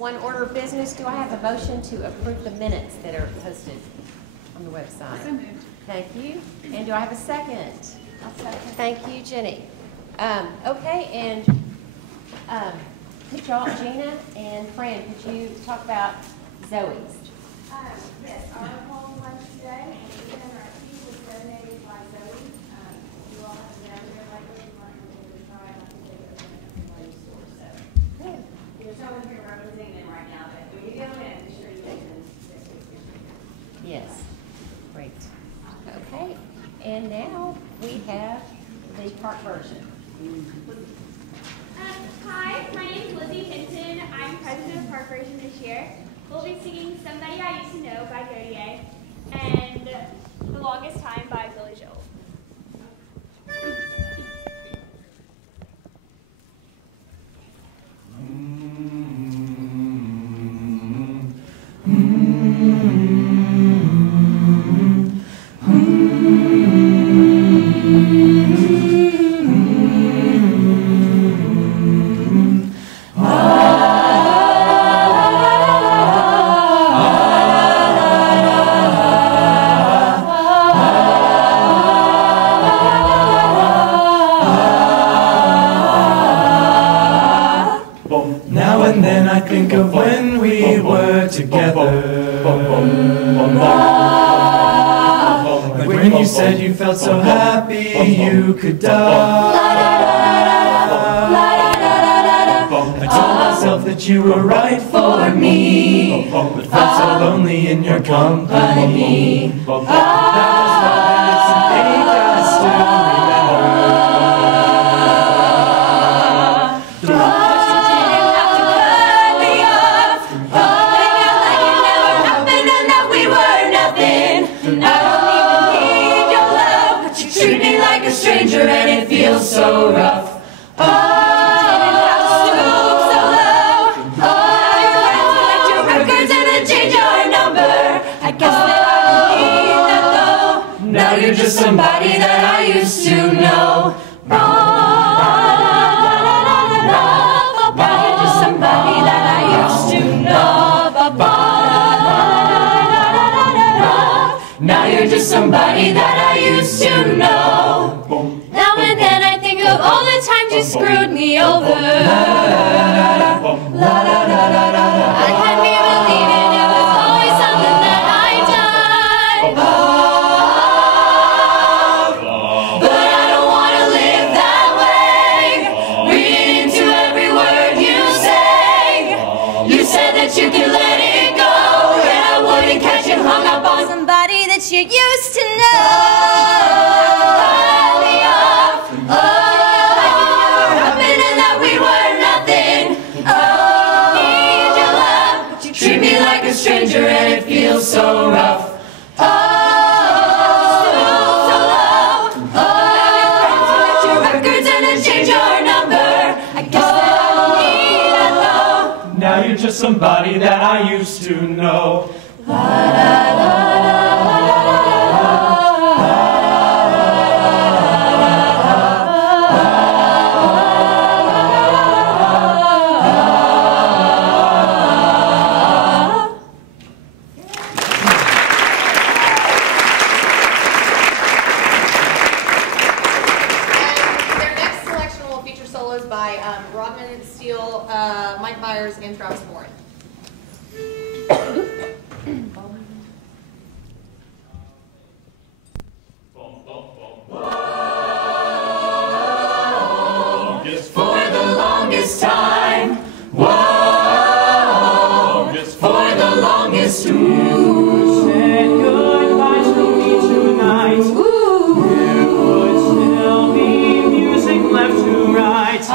One order of business, do I have a motion to approve the minutes that are posted on the website? So moved. Thank you. And do I have a second? I'll second. Thank you, Jenny. Okay, and could y'all, Gina and Fran, could you talk about Zoe's? Yes, our home lunch today, and even our tea was donated by Zoe. You all have to have their likely to learn to try not to take it from the store. So there's no one here representing them right now, but when you go in, be sure you take them. Yes, great. Okay, and now we have the park version. Hi, my name is Lizzie Hinton. I'm president of Park Version this year. We'll be singing Somebody I Used to Know by Godier and The Longest Time by Billy Joel. Now and then I think of when we were together. Like when you said you felt so happy you could die. I told myself that you were right for me, but felt so lonely in your company. That was love and it's an ache I still remember. Stranger and it feels so rough. Oh, stoop so low. Oh, collect your records and then change your number. I guess that I need that though. Now you're just somebody that I used to know. Now you're just somebody that I used to know. Now you're just somebody that I used to know. Now and then I think of all the times you screwed me over. I can't be believing it was always something that I done. But I don't want to live that way. Reading into every word you say. You said that you could let it go, and I wouldn't catch you hung up on somebody that you used to know. Stranger and it feels so rough. Oh, so low. Oh, collect your records and then change your number. I guess that I don't need that though. Now you're just somebody that I used to know. La, la, la, la, and Travis Morin. For the longest time, whoa, for the longest you said goodbye to me tonight. There would still be music left to write.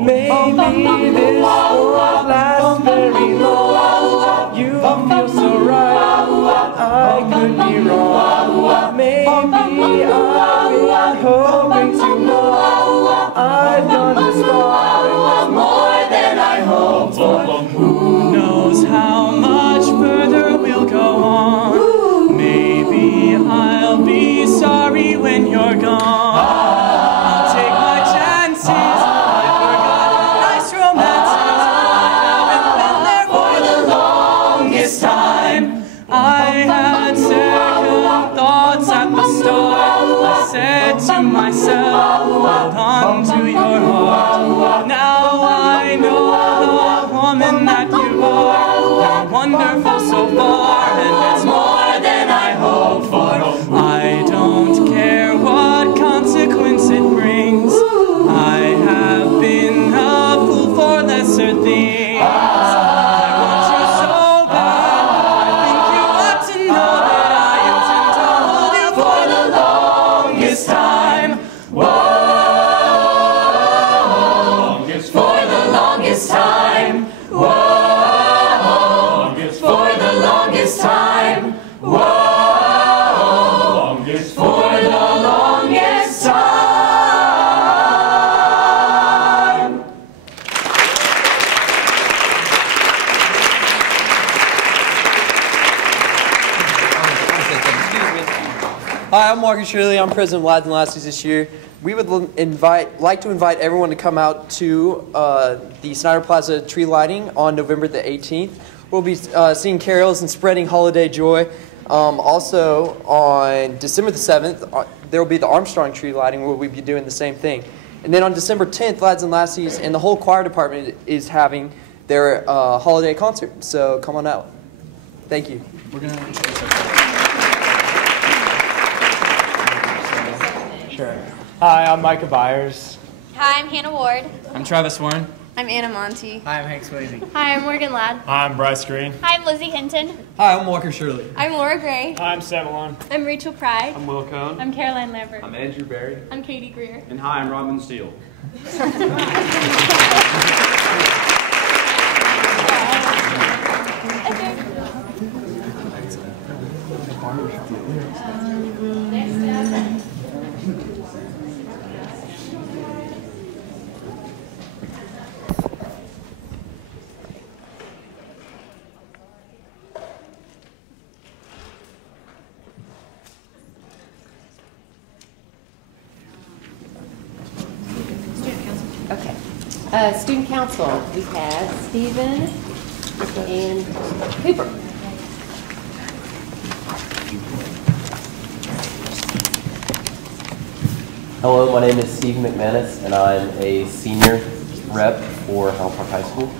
Maybe this won't last very long. You feel so right, I could be wrong. Maybe I've been hoping too long. I've done this far, more than I hoped for. Who knows how much further we'll go on? Maybe I'll be sorry when you're gone. I'll take my chances. I've forgotten nice romances. I haven't been there for the longest time. I had second thoughts at the start. I said to myself, hold on to your heart. Now I know the woman that you are. You're wonderful so far, and it's more than I hoped for. I don't care what consequence it brings. I have been a fool for lesser things. I want you so bad. I think you ought to know that I intend to hold you for the longest time. Whoa, for the longest time. Whoa, for the longest time. Whoa, for the longest time. Hi, I'm Marcus Shirley. I'm president of Lads and Lassies this year. We would like to invite everyone to come out to the Snyder Plaza tree lighting on November the 18th. We'll be singing carols and spreading holiday joy. Also, on December the 7th, there will be the Armstrong tree lighting where we'll be doing the same thing. And then on December 10th, Lads and Lassies and the whole choir department is having their holiday concert. So come on out. Thank you. Sure. Hi, I'm Micah Byers. Hi, I'm Hannah Ward. I'm Travis Warren. I'm Anna Monty. Hi, I'm Hank Swayze. Hi, I'm Morgan Ladd. Hi, I'm Bryce Green. Hi, I'm Lizzie Hinton. Hi, I'm Walker Shirley. I'm Laura Gray. Hi, I'm Sebelon. I'm Rachel Pride. I'm Will Cohn. I'm Caroline Lambert. I'm Andrew Berry. I'm Katie Greer. And hi, I'm Robin Steele. Okay. Student council, we have Stephen and Cooper. Hello, my name is Steve McManus, and I'm a senior rep for Highland Park High School.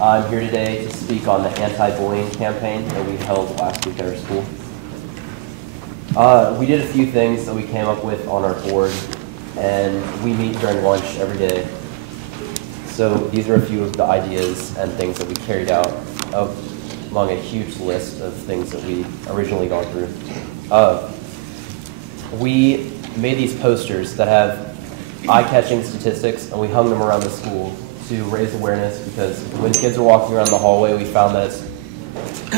I'm here today to speak on the anti-bullying campaign that we held last week at our school. We did a few things that we came up with on our board, and we meet during lunch every day. So these are a few of the ideas and things that we carried out among a huge list of things that we originally gone through. We made these posters that have eye-catching statistics, and we hung them around the school to raise awareness, because when kids are walking around the hallway, we found that it's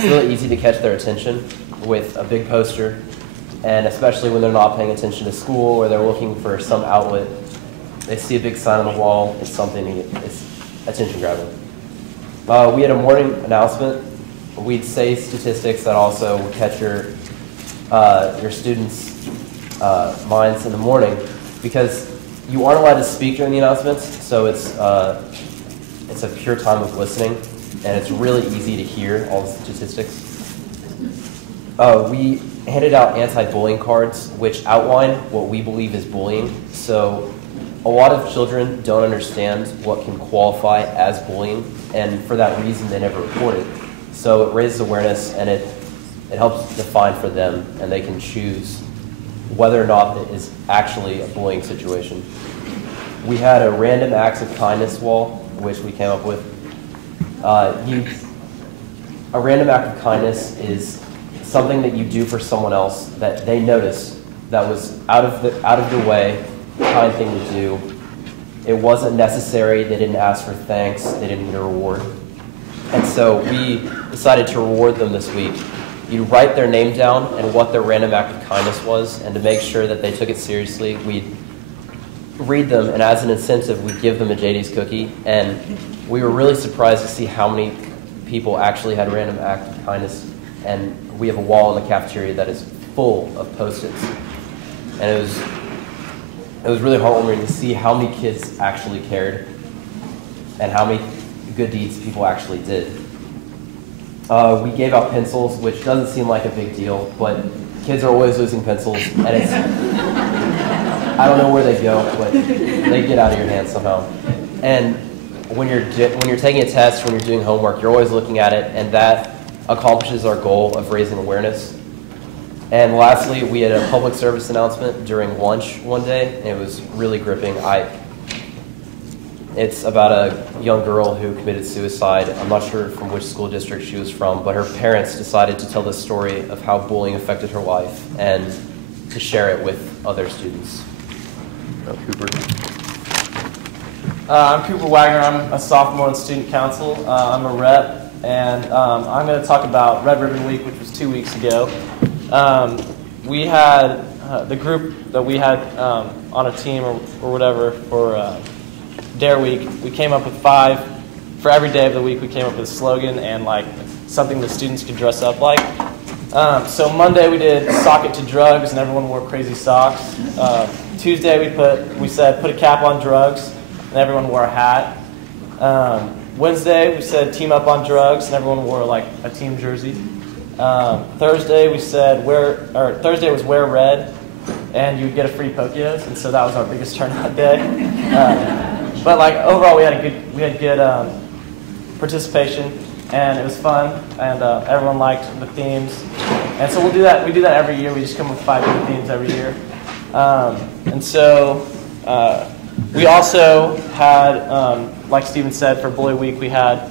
really easy to catch their attention with a big poster, and especially when they're not paying attention to school or they're looking for some outlet. They see a big sign on the wall, it's something, it's attention grabbing. We had a morning announcement. We'd say statistics that also would catch your students' minds in the morning, because you aren't allowed to speak during the announcements, so it's a pure time of listening, and it's really easy to hear all the statistics. We handed out anti-bullying cards, which outline what we believe is bullying. So a lot of children don't understand what can qualify as bullying, and for that reason they never report it. So it raises awareness, and it helps define for them, and they can choose whether or not it is actually a bullying situation. We had a random acts of kindness wall, which we came up with. A random act of kindness is something that you do for someone else that they notice that was out of the way, kind thing to do. It wasn't necessary. They didn't ask for thanks. They didn't need a reward. And so we decided to reward them this week. You write their name down and what their random act of kindness was, and to make sure that they took it seriously, we'd read them, and as an incentive, we'd give them a JD's cookie. And we were really surprised to see how many people actually had random act of kindness. And we have a wall in the cafeteria that is full of Post-its. And it was really heartwarming to see how many kids actually cared and how many good deeds people actually did. We gave out pencils, which doesn't seem like a big deal, but kids are always losing pencils, and it's, I don't know where they go, but they get out of your hands somehow. And when you're taking a test, when you're doing homework, you're always looking at it, and that accomplishes our goal of raising awareness. And lastly, we had a public service announcement during lunch one day, and it was really gripping. It's about a young girl who committed suicide. I'm not sure from which school district she was from, but her parents decided to tell the story of how bullying affected her life and to share it with other students. Cooper. I'm Cooper Wagner. I'm a sophomore on student council. I'm a rep, and I'm going to talk about Red Ribbon Week, which was 2 weeks ago. We had the group that we had on a team or whatever for Dare Week. We came up with 5 for every day of the week. We came up with a slogan and like something the students could dress up like. So Monday we did sock it to drugs, and everyone wore crazy socks. Tuesday we said put a cap on drugs, and everyone wore a hat. Wednesday we said team up on drugs, and everyone wore like a team jersey. Thursday we said Thursday was wear red, and you would get a free Pokeos, and so that was our biggest turnout day. But like overall, we had good participation, and it was fun, and everyone liked the themes. And so we do that every year. We just come with 5 new themes every year. And so we also had, like Steven said, for Bully Week, we had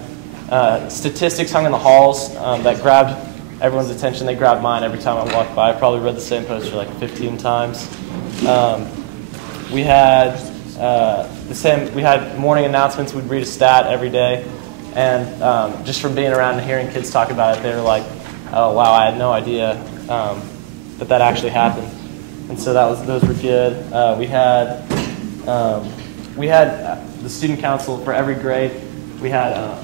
statistics hung in the halls that grabbed everyone's attention. They grabbed mine every time I walked by. I probably read the same poster like 15 times. We had we had morning announcements. We'd read a stat every day, and just from being around and hearing kids talk about it, they were like, "Oh wow, I had no idea that actually happened." And so those were good. We had the student council for every grade. We had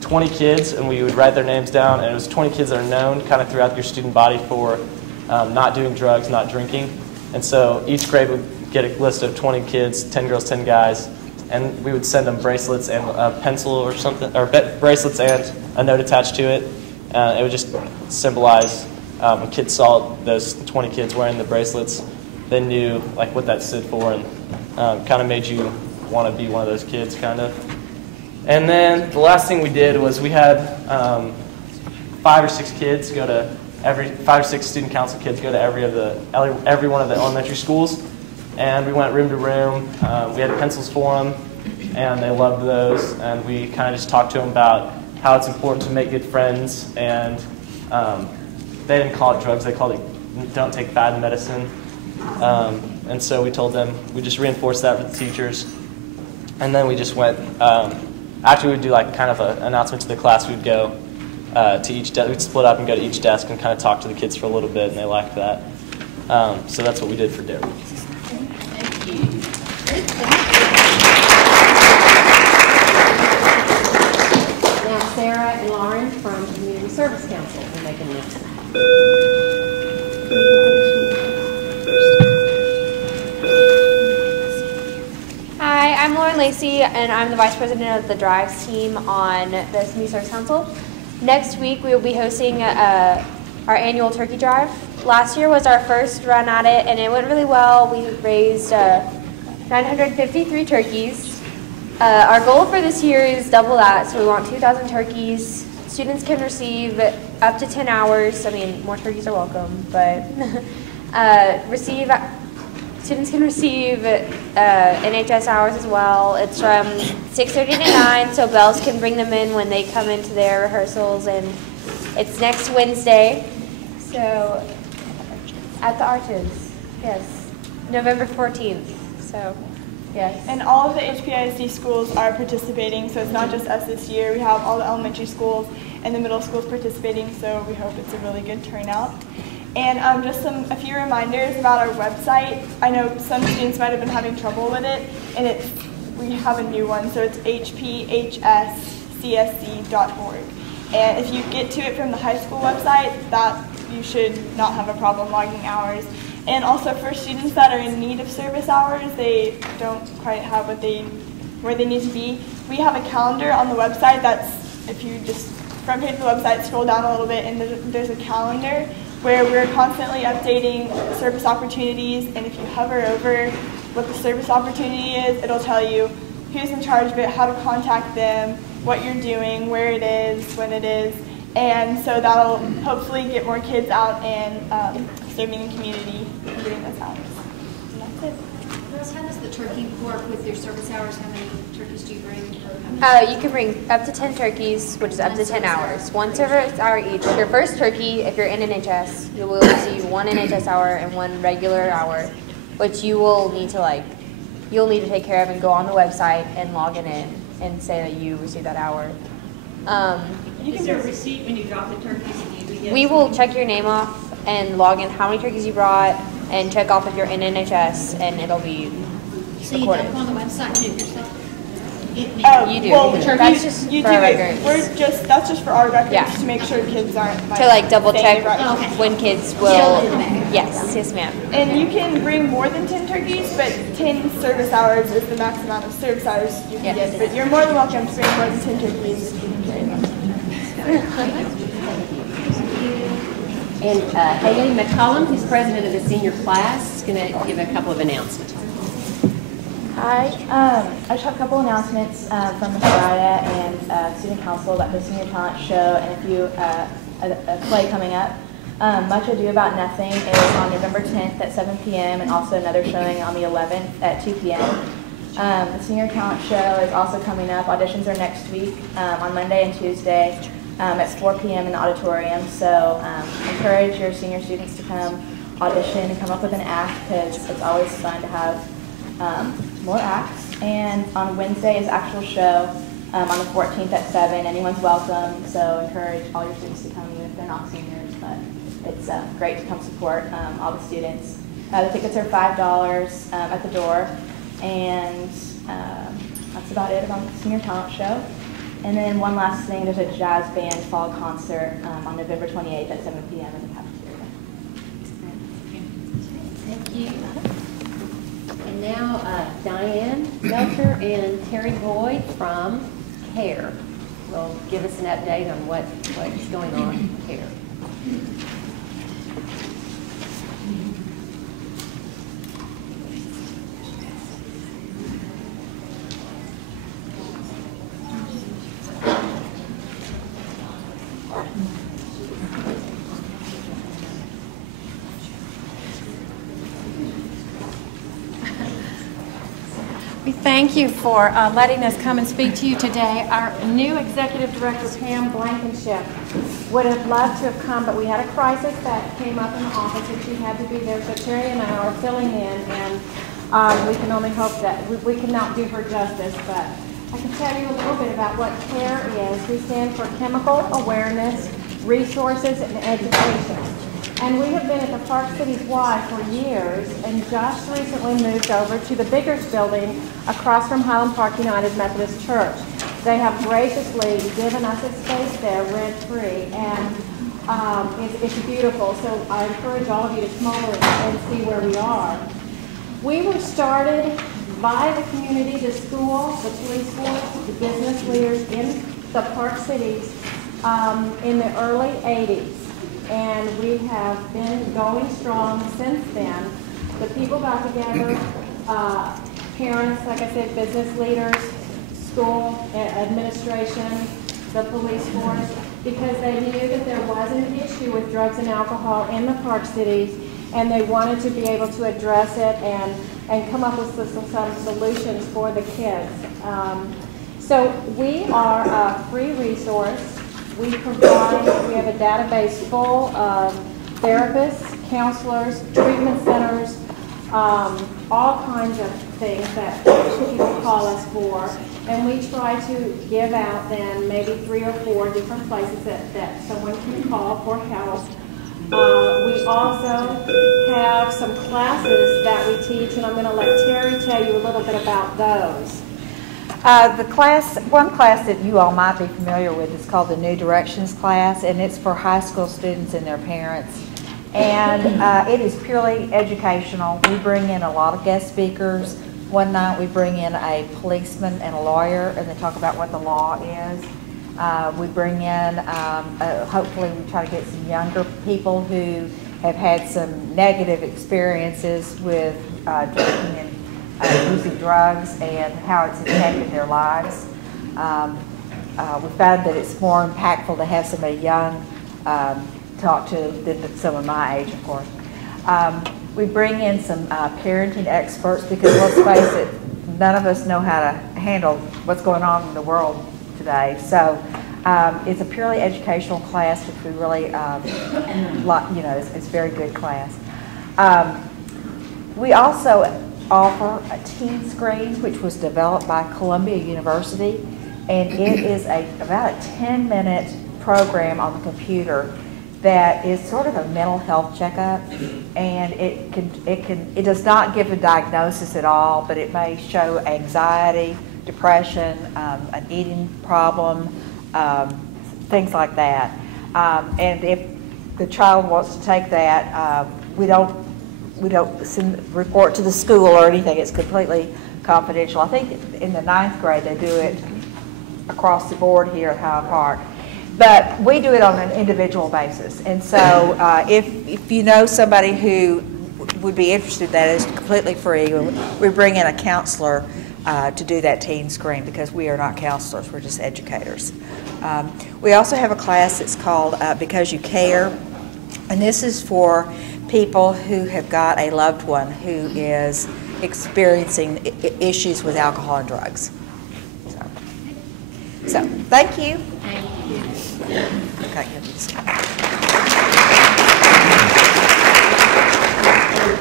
20 kids, and we would write their names down, and it was 20 kids that are known kind of throughout your student body for not doing drugs, not drinking. And so each grade would get a list of 20 kids, 10 girls, 10 guys, and we would send them bracelets and a pencil or something, or bracelets and a note attached to it. It would just symbolize when kids saw those 20 kids wearing the bracelets, they knew like what that stood for, and kind of made you want to be one of those kids, kind of. And then the last thing we did was we had 5 or 6 kids go to 5 or 6 student council kids go to every one of the elementary schools, and we went room to room. We had pencils for them, and they loved those. And we kind of just talked to them about how it's important to make good friends, and they didn't call it drugs; they called it don't take bad medicine. And so we told them, we just reinforced that with the teachers, and then we just went. After we would do like kind of an announcement to the class, we'd go to each desk. We'd split up and go to each desk and kind of talk to the kids for a little bit, and they liked that. So that's what we did for Dare Week. Thank you. Now Sarah and Lauren from Community Service Council will make an announcement. Hi, I'm Lauren Lacey, and I'm the Vice President of the Drives team on the Community Service Council. Next week, we will be hosting our annual turkey drive. Last year was our first run at it, and it went really well. We raised 953 turkeys. Our goal for this year is double that, so we want 2,000 turkeys. Students can receive up to 10 hours. I mean, more turkeys are welcome, but students can receive NHS hours as well. It's from 6:30 to 9, so bells can bring them in when they come into their rehearsals, and it's next Wednesday. So, at the Arches, yes, November 14th. So, Yes. And all of the HPISD schools are participating, so it's not just us this year. We have all the elementary schools and the middle schools participating, so we hope it's a really good turnout. And just a few reminders about our website. I know some students might have been having trouble with it, and we have a new one, so it's hphscsc.org. And if you get to it from the high school website, that you should not have a problem logging hours. And also for students that are in need of service hours, they don't quite have where they need to be. We have a calendar on the website that's, if you just from here to the website, scroll down a little bit, and there's a calendar where we're constantly updating service opportunities, and if you hover over what the service opportunity is, it'll tell you who's in charge of it, how to contact them, what you're doing, where it is, when it is, and so that'll hopefully get more kids out and serving the community and getting those hours. And that's it. Girls, how does the turkey work with your service hours? How many turkeys do you bring? You can bring up to 10 turkeys, which is up to 10 hours. One service hour each. Your first turkey, if you're in NHS, you will receive one NHS hour and one regular hour, which you will need to you'll need to take care of and go on the website and log it in and say that you received that hour. Is there a receipt when you drop the turkeys? We will check your name off and log in how many turkeys you brought and check off if you're in NHS, and it'll be So you recorded. don't go on the website and do it yourself? You do. Well, That's just you for do our it. records. That's just for our records, Yeah. to make sure kids aren't To double check right. when kids will. Yes, ma'am. And you can bring more than 10 turkeys, but 10 service hours is the max amount of service hours you can get. But you're more than welcome to bring more than 10 turkeys if you can carry them. And Haley McCollum, who's president of the senior class, is going to give a couple of announcements. Hi, I just have a couple announcements from Ms. Ryda and Student Council about the Senior Talent Show and a play coming up. Much Ado About Nothing is on November 10th at 7 p.m. and also another showing on the 11th at 2 p.m. The Senior Talent Show is also coming up. Auditions are next week on Monday and Tuesday at 4 p.m. in the auditorium. So encourage your senior students to come audition and come up with an act, because it's always fun to have more acts. And on Wednesday is actual show on the 14th at 7. Anyone's welcome, so encourage all your students to come even if they're not seniors, but it's great to come support all the students. The tickets are $5 at the door, and that's about it about the Senior Talent Show. And then one last thing, there's a jazz band fall concert on November 28th at 7 p.m. in the cafeteria. Thank you. And now Diane Melcher and Terry Boyd from CARE will give us an update on what's going on in CARE. We thank you for letting us come and speak to you today. Our new Executive Director, Pam Blankenship, would have loved to have come, but we had a crisis that came up in the office and she had to be there. So Terry and I are filling in, and we can only hope that we cannot do her justice, but I can tell you a little bit about what CARE is. We stand for Chemical Awareness, Resources, and Education. And we have been at the Park Cities Y for years, and just recently moved over to the Biggers building across from Highland Park United Methodist Church. They have graciously given us a space there rent-free, and it's beautiful. So I encourage all of you to come over and see where we are. We were started by the community, the school, the police force, the business leaders in the Park Cities in the early 80s. And we have been going strong since then. The people got together, parents, like I said, business leaders, school administration, the police force, because they knew that there was an issue with drugs and alcohol in the Park Cities, and they wanted to be able to address it and come up with some solutions for the kids. So we are a free resource. We have a database full of therapists, counselors, treatment centers, all kinds of things that people call us for. And we try to give out then maybe 3 or 4 different places that someone can call for help. We also have some classes that we teach, and I'm going to let Terry tell you a little bit about those. One class that you all might be familiar with is called the New Directions class, and it's for high school students and their parents. And it is purely educational. We bring in a lot of guest speakers. One night we bring in a policeman and a lawyer, and they talk about what the law is. We bring in, hopefully we try to get some younger people who have had some negative experiences with drinking and using drugs and how it's impacted their lives. We found that it's more impactful to have somebody young talk to than someone my age, of course. We bring in some parenting experts because let's face it, none of us know how to handle what's going on in the world today. So it's a purely educational class, which we really, it's a very good class. We also offer a teen screen, which was developed by Columbia University, and it is about a 10-minute program on the computer that is sort of a mental health checkup, and it does not give a diagnosis at all, but it may show anxiety, depression, an eating problem, things like that. And if the child wants to take that, we don't report to the school or anything. It's completely confidential. I think in the 9th grade they do it across the board here at Hyde Park. But we do it on an individual basis. And so if you know somebody who would be interested, that is completely free. We bring in a counselor to do that teen screen because we are not counselors, we're just educators. We also have a class that's called Because You Care, and this is for people who have got a loved one who is experiencing issues with alcohol and drugs. So thank you. Thank you. Okay,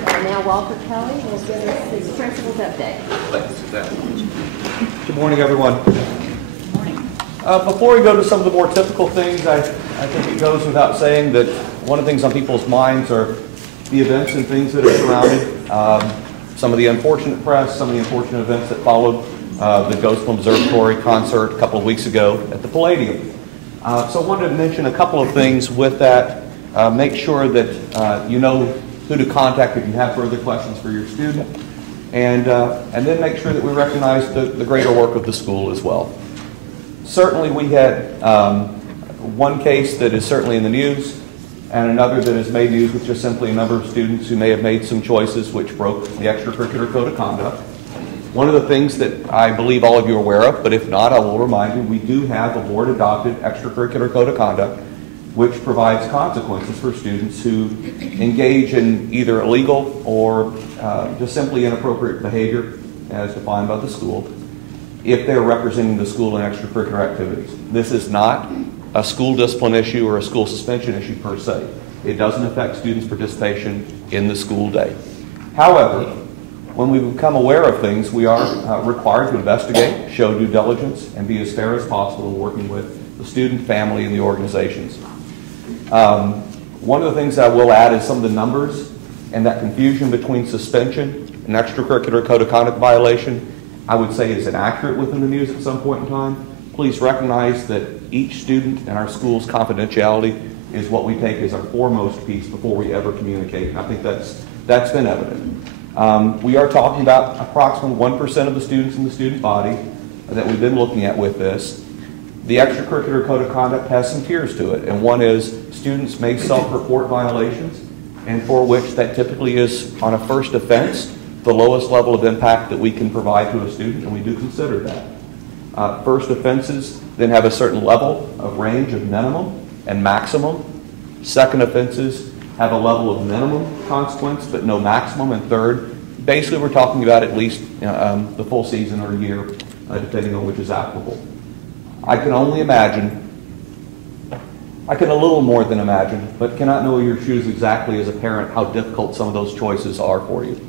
and now Walter Kelly will give us his principal's update. Good morning, everyone. Before we go to some of the more typical things, I think it goes without saying that one of the things on people's minds are the events and things that have surrounded some of the unfortunate press, some of the unfortunate events that followed the Ghostland Observatory concert a couple of weeks ago at the Palladium. So I wanted to mention a couple of things with that. Make sure that you know who to contact if you have further questions for your student, and then make sure that we recognize the greater work of the school as well. Certainly we had one case that is certainly in the news, and another that has made news with just simply a number of students who may have made some choices which broke the extracurricular code of conduct. One of the things that I believe all of you are aware of, but if not, I will remind you, we do have a board-adopted extracurricular code of conduct which provides consequences for students who engage in either illegal or just simply inappropriate behavior as defined by the school if they're representing the school in extracurricular activities. This is not a school discipline issue or a school suspension issue per se. It doesn't affect students' participation in the school day. However, when we become aware of things, we are required to investigate, show due diligence, and be as fair as possible in working with the student, family, and the organizations. One of the things I will add is some of the numbers and that confusion between suspension and extracurricular code of conduct violation, I would say is inaccurate within the news at some point in time. Please recognize that each student in our school's confidentiality is what we take as our foremost piece before we ever communicate. And I think that's been evident. We are talking about approximately 1% of the students in the student body that we've been looking at with this. The extracurricular code of conduct has some tiers to it, and one is students may self-report violations, and for which that typically is on a first offense, the lowest level of impact that we can provide to a student, and we do consider that. First offenses then have a certain level of range of minimum and maximum. Second offenses have a level of minimum consequence but no maximum. And third, basically we're talking about at least the full season or year, depending on which is applicable. I can only imagine, I can a little more than imagine, but cannot know your shoes exactly as a parent how difficult some of those choices are for you.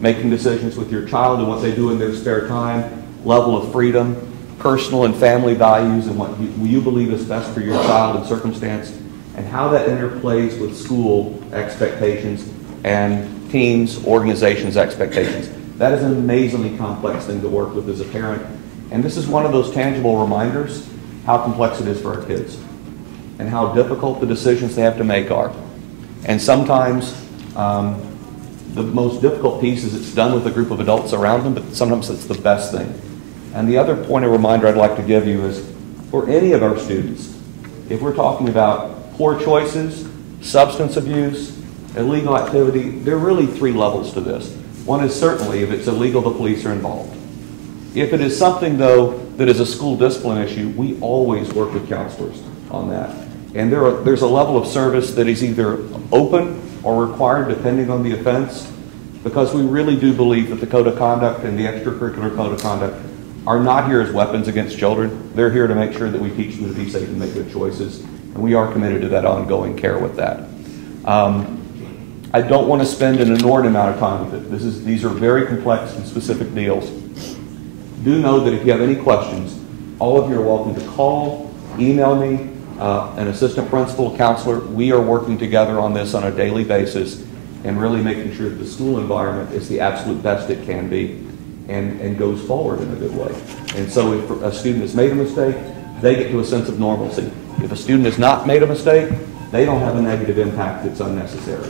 making decisions with your child and what they do in their spare time, level of freedom, personal and family values, and what you believe is best for your child and circumstance, and how that interplays with school expectations and teams, organizations' expectations. That is an amazingly complex thing to work with as a parent. And this is one of those tangible reminders how complex it is for our kids and how difficult the decisions they have to make are. And sometimes the most difficult piece is it's done with a group of adults around them, but sometimes it's the best thing. And the other point of reminder I'd like to give you is for any of our students, if we're talking about poor choices, substance abuse, illegal activity, there are really 3 levels to this. One is certainly if it's illegal, the police are involved. If it is something, though, that is a school discipline issue, we always work with counselors on that. And there's a level of service that is either open or required depending on the offense, because we really do believe that the code of conduct and the extracurricular code of conduct are not here as weapons against children. They're here to make sure that we teach them to be safe and make good choices. And we are committed to that ongoing care with that. I don't want to spend an inordinate amount of time with it. These are very complex and specific deals. Do know that if you have any questions, all of you are welcome to call, email me, an assistant principal, counselor. We are working together on this on a daily basis and really making sure that the school environment is the absolute best it can be and goes forward in a good way. And so if a student has made a mistake, they get to a sense of normalcy. If a student has not made a mistake, they don't have a negative impact that's unnecessary.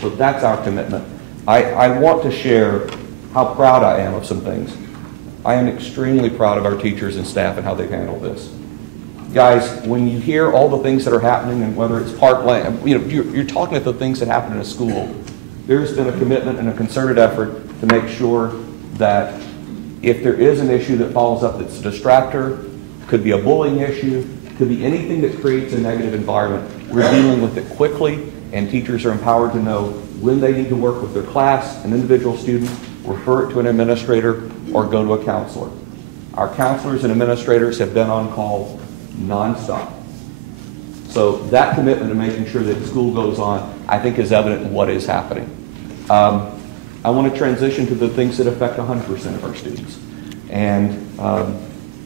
So that's our commitment. I want to share how proud I am of some things. I am extremely proud of our teachers and staff and how they've handled this. Guys, when you hear all the things that are happening, and whether it's parkland, you're talking about the things that happen in a school, there's been a commitment and a concerted effort to make sure that if there is an issue that follows up that's a distractor, could be a bullying issue, could be anything that creates a negative environment, we're dealing with it quickly, and teachers are empowered to know when they need to work with their class, an individual student, refer it to an administrator, or go to a counselor. Our counselors and administrators have been on call nonstop. So that commitment to making sure that school goes on, I think, is evident in what is happening. I want to transition to the things that affect 100% of our students. And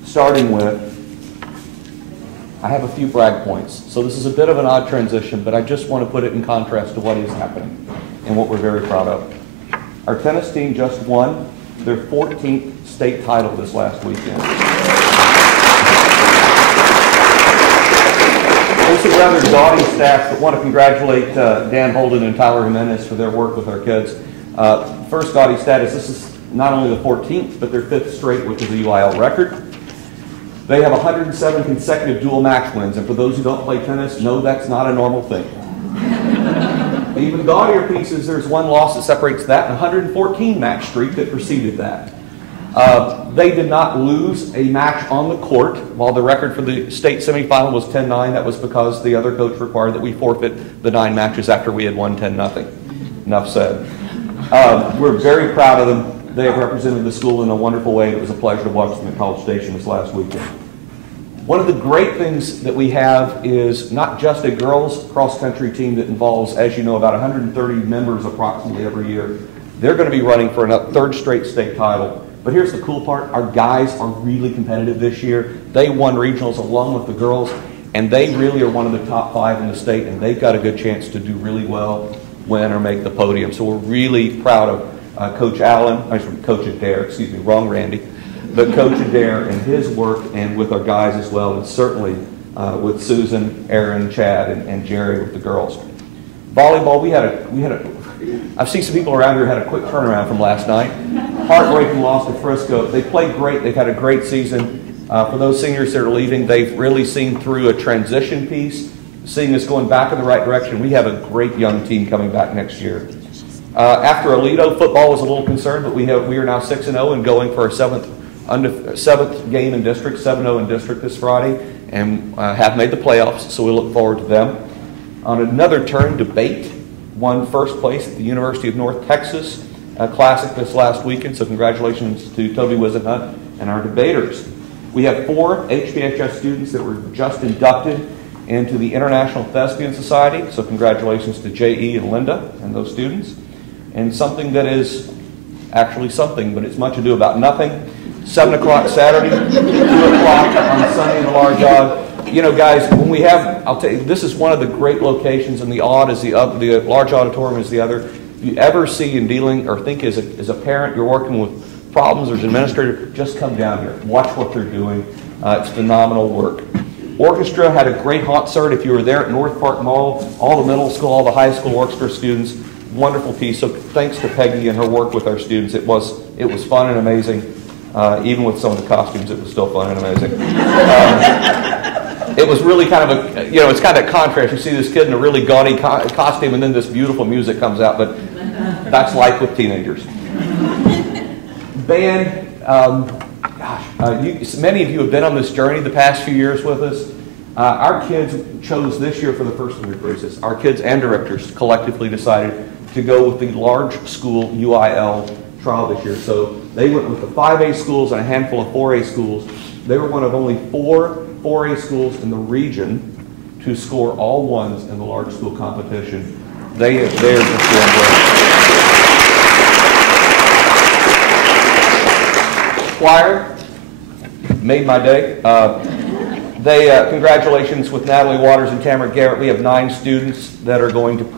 starting with, I have a few brag points. So this is a bit of an odd transition, but I just want to put it in contrast to what is happening and what we're very proud of. Our tennis team just won their 14th state title this last weekend. There's a rather gaudy stats, but want to congratulate Dan Holden and Tyler Jimenez for their work with our kids. First gaudy stat is this is not only the 14th, but their 5th straight, which is a UIL record. They have 107 consecutive dual match wins, and for those who don't play tennis, no, that's not a normal thing. The even gaudier piece is there's one loss that separates that and 114 match streak that preceded that. They did not lose a match on the court. While the record for the state semifinal was 10-9, that was because the other coach required that we forfeit the 9 matches after we had won 10-0. Enough said. We're very proud of them. They have represented the school in a wonderful way. It was a pleasure to watch them at College Station this last weekend. One of the great things that we have is not just a girls cross-country team that involves, as you know, about 130 members approximately every year. They're going to be running for a 3rd straight state title. But here's the cool part. Our guys are really competitive this year. They won regionals along with the girls, and they really are one of the top 5 in the state, and they've got a good chance to do really well, win, or make the podium. So we're really proud of Coach Allen, Coach Adair, excuse me, wrong Randy, but Coach Adair and his work, and with our guys as well, and certainly with Susan, Aaron, Chad, and Jerry with the girls. Volleyball, I've seen some people around here had a quick turnaround from last night. Heartbreaking loss to Frisco. They played great. They've had a great season. For those seniors that are leaving, they've really seen through a transition piece, seeing us going back in the right direction. We have a great young team coming back next year. After Aledo, football was a little concerned, but we are now 6-0 and going for our 7th game in district, 7-0 in district this Friday, and have made the playoffs, so we look forward to them. On another turn, debate won 1st place at the University of North Texas Classic this last weekend, so congratulations to Toby Wisenhunt and our debaters. We have 4 HPHS students that were just inducted into the International Thespian Society, so congratulations to J.E. and Linda and those students. And something that is actually something, but it's much ado about nothing. 7 o'clock Saturday, 2 o'clock on Sunday in the large odd. You know, guys, when we have, I'll tell you, this is one of the great locations, and the odd is the large auditorium is the other. If you ever see in dealing or think as a parent you're working with problems or as an administrator, just come down here. Watch what they're doing. It's phenomenal work. Orchestra had a great concert. If you were there at North Park Mall, all the middle school, all the high school orchestra students, wonderful piece. So thanks to Peggy and her work with our students. It was fun and amazing. Even with some of the costumes, it was still fun and amazing. It was really kind of a, it's kind of a contrast. You see this kid in a really gaudy costume, and then this beautiful music comes out, but that's life with teenagers. Band, many of you have been on this journey the past few years with us. Our kids chose this year for the first time basis. Our kids and directors collectively decided to go with the large school UIL trial this year. So they went with the 5A schools and a handful of 4A schools. They were one of only 4 4A schools in the region to score all ones in the large school competition. They are just doing great. Choir made my day. Congratulations with Natalie Waters and Tamara Garrett. We have 9 students that are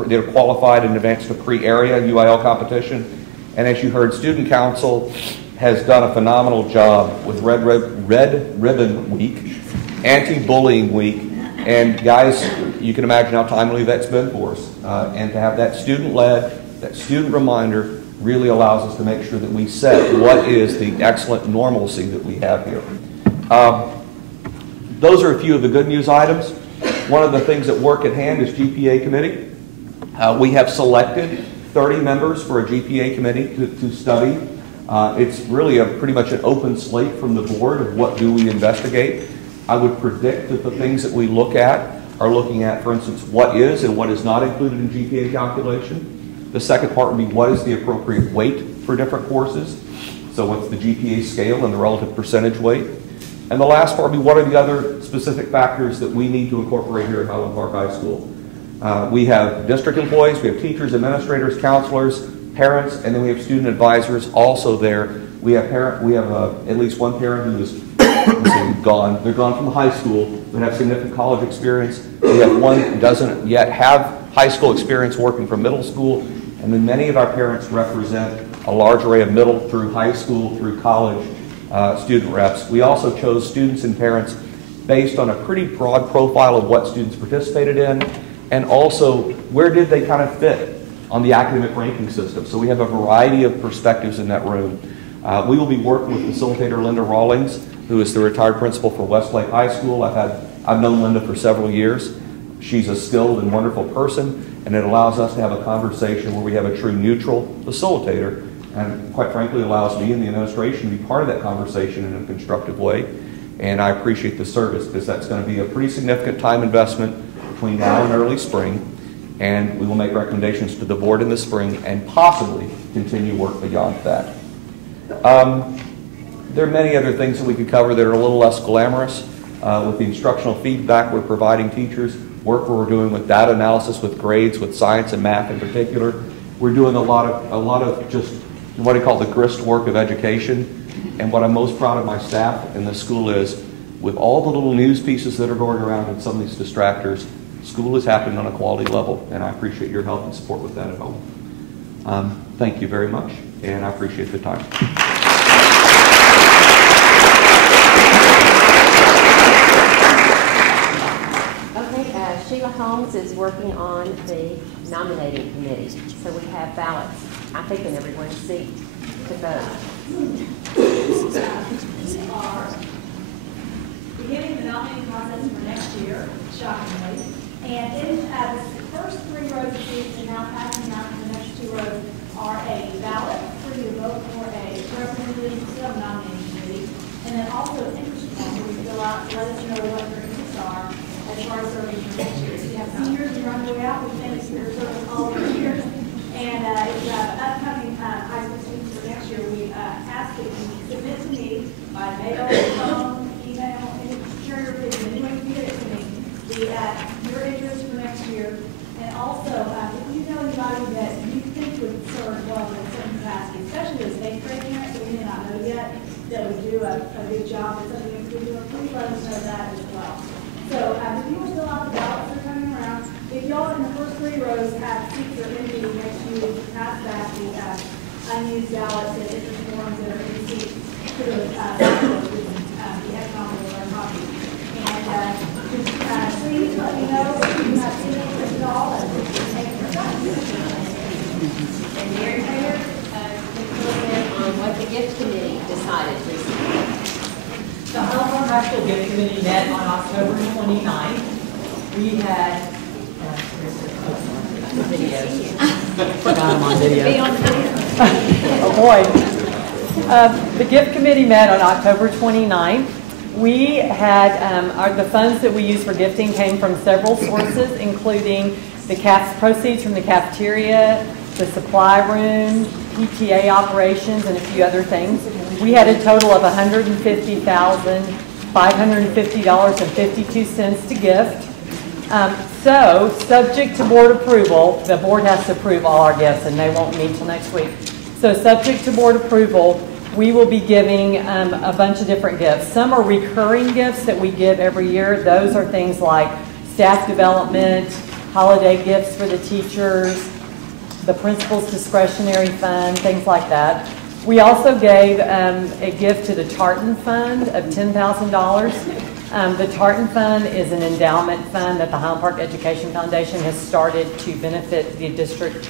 they're qualified and advanced to pre-area UIL competition. And as you heard, Student Council has done a phenomenal job with Red Ribbon Week, Anti-Bullying Week, and guys, you can imagine how timely that's been for us. And to have that student-led, that student reminder really allows us to make sure that we set what is the excellent normalcy that we have here. Those are a few of the good news items. One of the things that work at hand is GPA committee. We have selected 30 members for a GPA committee to study. It's really pretty much an open slate from the board of what do we investigate. I would predict that the things that we look at are looking at, for instance, what is and what is not included in GPA calculation. The second part would be what is the appropriate weight for different courses. So what's the GPA scale and the relative percentage weight. And the last part would be what are the other specific factors that we need to incorporate here at Highland Park High School. We have district employees, we have teachers, administrators, counselors, parents, and then we have student advisors also there. We have at least one parent who is gone. They're gone from the high school, but have significant college experience. We have one who doesn't yet have high school experience working from middle school, and then many of our parents represent a large array of middle through high school through college student reps. We also chose students and parents based on a pretty broad profile of what students participated in, and also where did they kind of fit on the academic ranking system. So we have a variety of perspectives in that room. We will be working with facilitator Linda Rawlings, who is the retired principal for Westlake High School. I've known Linda for several years. She's a skilled and wonderful person, and it allows us to have a conversation where we have a true neutral facilitator, and quite frankly allows me and the administration to be part of that conversation in a constructive way. And I appreciate the service because that's going to be a pretty significant time investment between now and early spring, and we will make recommendations to the board in the spring and possibly continue work beyond that. There are many other things that we could cover that are a little less glamorous with the instructional feedback we're providing teachers, work we're doing with data analysis, with grades, with science and math in particular. We're doing a lot of just what I call the grist work of education. And what I'm most proud of my staff in this school is, with all the little news pieces that are going around and some of these distractors, school is happening on a quality level, and I appreciate your help and support with that at home. Thank you very much, and I appreciate the time. Okay, Sheila Holmes is working on the nominating committee, so we have ballots, I think, in everyone's seat to vote. Are beginning the nominating process for next year, shockingly. And in the first 3 rows of seats, and now passing out the next 2 rows, are a ballot for you to vote for a representative sub-nominating committee, and then also an interest form where you fill out, let us know what your interests are as far as serving for next year. So you have seniors who are on their way out, we thank you for your service all over the years. And if you have upcoming high school students for next year, we ask that you submit to me by mail, phone, email, share your opinion, any way you can get it to me, your interest for next year. And also, if you know anybody that you think would serve well in a certain capacity, especially as they those seats are empty next to you, pass back the unused ballots and interest forms that are in the seats to the economic or copy. And just please let me know if you have seen interest at all and take your time. And Mary Taylor, fill in on what the gift committee decided recently. The Hillsborough High School Gift Committee met on October 29th. We had, forgot I'm on video. Oh boy. The gift committee met on October 29th. We had, the funds that we used for gifting came from several sources, including the proceeds from the cafeteria, the supply room, PTA operations, and a few other things. We had a total of $150,550.52 to gift. So, subject to board approval, the board has to approve all our gifts, and they won't meet till next week. So, subject to board approval, we will be giving a bunch of different gifts. Some are recurring gifts that we give every year. Those are things like staff development, holiday gifts for the teachers, the principal's discretionary fund, things like that. We also gave a gift to the Tartan Fund of $10,000. The Tartan Fund is an endowment fund that the Highland Park Education Foundation has started to benefit the district,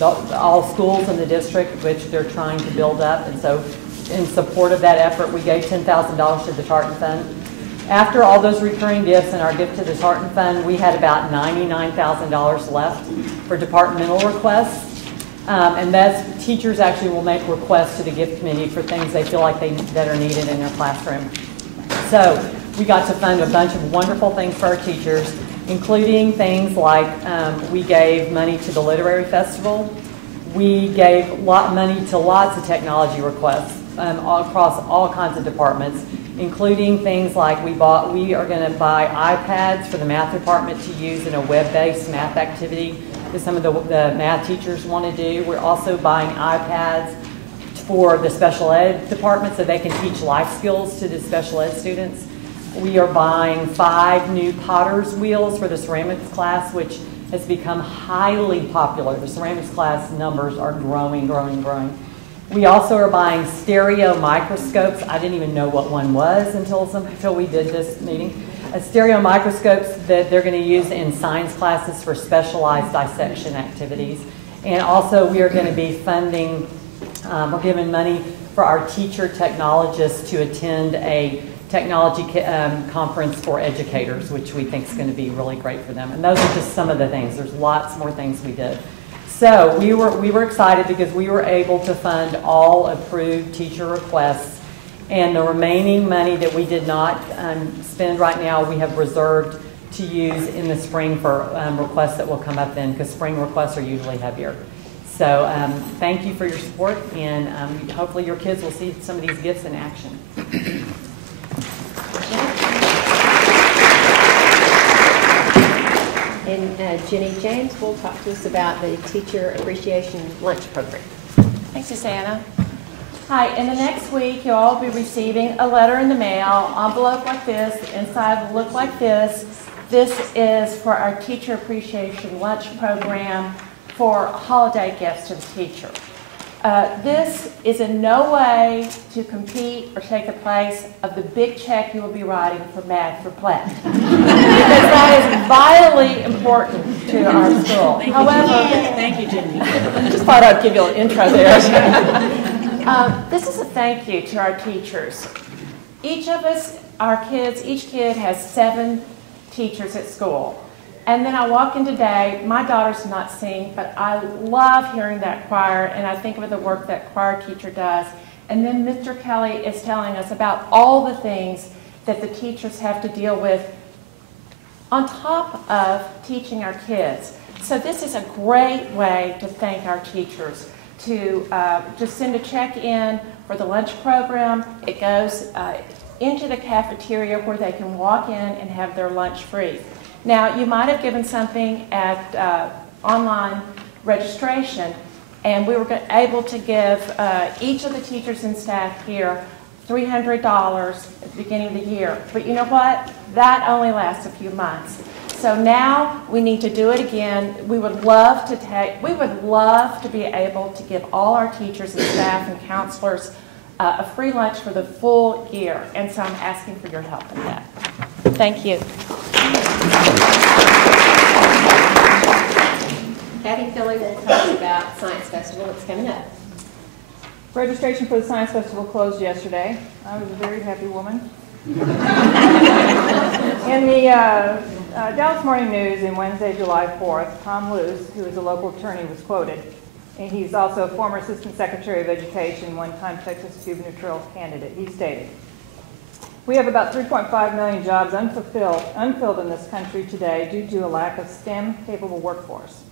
all schools in the district, which they're trying to build up. And so in support of that effort, we gave $10,000 to the Tartan Fund. After all those recurring gifts and our gift to the Tartan Fund, we had about $99,000 left for departmental requests. And that's, teachers actually will make requests to the gift committee for things they feel like that are needed in their classroom. So we got to fund a bunch of wonderful things for our teachers, including things like we gave money to the Literary Festival. We gave money to lots of technology requests across all kinds of departments, including things like we are going to buy iPads for the math department to use in a web-based math activity that some of the math teachers want to do. We're also buying iPads for the special ed department so they can teach life skills to the special ed students. We are buying 5 new potter's wheels for the ceramics class, which has become highly popular. The ceramics class numbers are growing, growing, growing. We also are buying stereo microscopes. I didn't even know what one was until we did this meeting. Stereo microscopes that they're going to use in science classes for specialized dissection activities. And also we are going to be funding, we're giving money for our teacher technologists to attend a technology conference for educators, which we think is going to be really great for them. And those are just some of the things. There's lots more things we did. So we were excited because we were able to fund all approved teacher requests. And the remaining money that we did not spend right now, we have reserved to use in the spring for requests that will come up then, because spring requests are usually heavier. So thank you for your support, and hopefully your kids will see some of these gifts in action. And Jenny James will talk to us about the Teacher Appreciation Lunch Program. Thanks, Susanna. Hi, in the next week, you'll all be receiving a letter in the mail, envelope like this, inside will look like this. This is for our Teacher Appreciation Lunch Program for holiday gifts to the teacher. This is in no way to compete or take the place of the big check you will be writing for Math for Platt. Because that is vitally important to our school. Thank you, Jenny. I just thought I'd give you an intro there. This is a thank you to our teachers. Each of us, each kid has 7 teachers at school. And then I walk in today, my daughters not sing, but I love hearing that choir, and I think of the work that choir teacher does. And then Mr. Kelly is telling us about all the things that the teachers have to deal with on top of teaching our kids. So this is a great way to thank our teachers, to just send a check in for the lunch program. It goes into the cafeteria where they can walk in and have their lunch free. Now, you might have given something at online registration, and we were able to give each of the teachers and staff here $300 at the beginning of the year. But you know what? That only lasts a few months. So now we need to do it again. We would love to be able to give all our teachers and staff and counselors a free lunch for the full year. And so I'm asking for your help in that. Thank you. Kathy Philly will talk about Science Festival that's coming up. Registration for the Science Festival closed yesterday. I was a very happy woman. In the Dallas Morning News in Wednesday, July 4th, Tom Luce, who is a local attorney, was quoted. And he's also a former Assistant Secretary of Education, one-time Texas gubernatorial candidate. He stated, "We have about 3.5 million jobs unfilled in this country today due to a lack of STEM-capable workforce."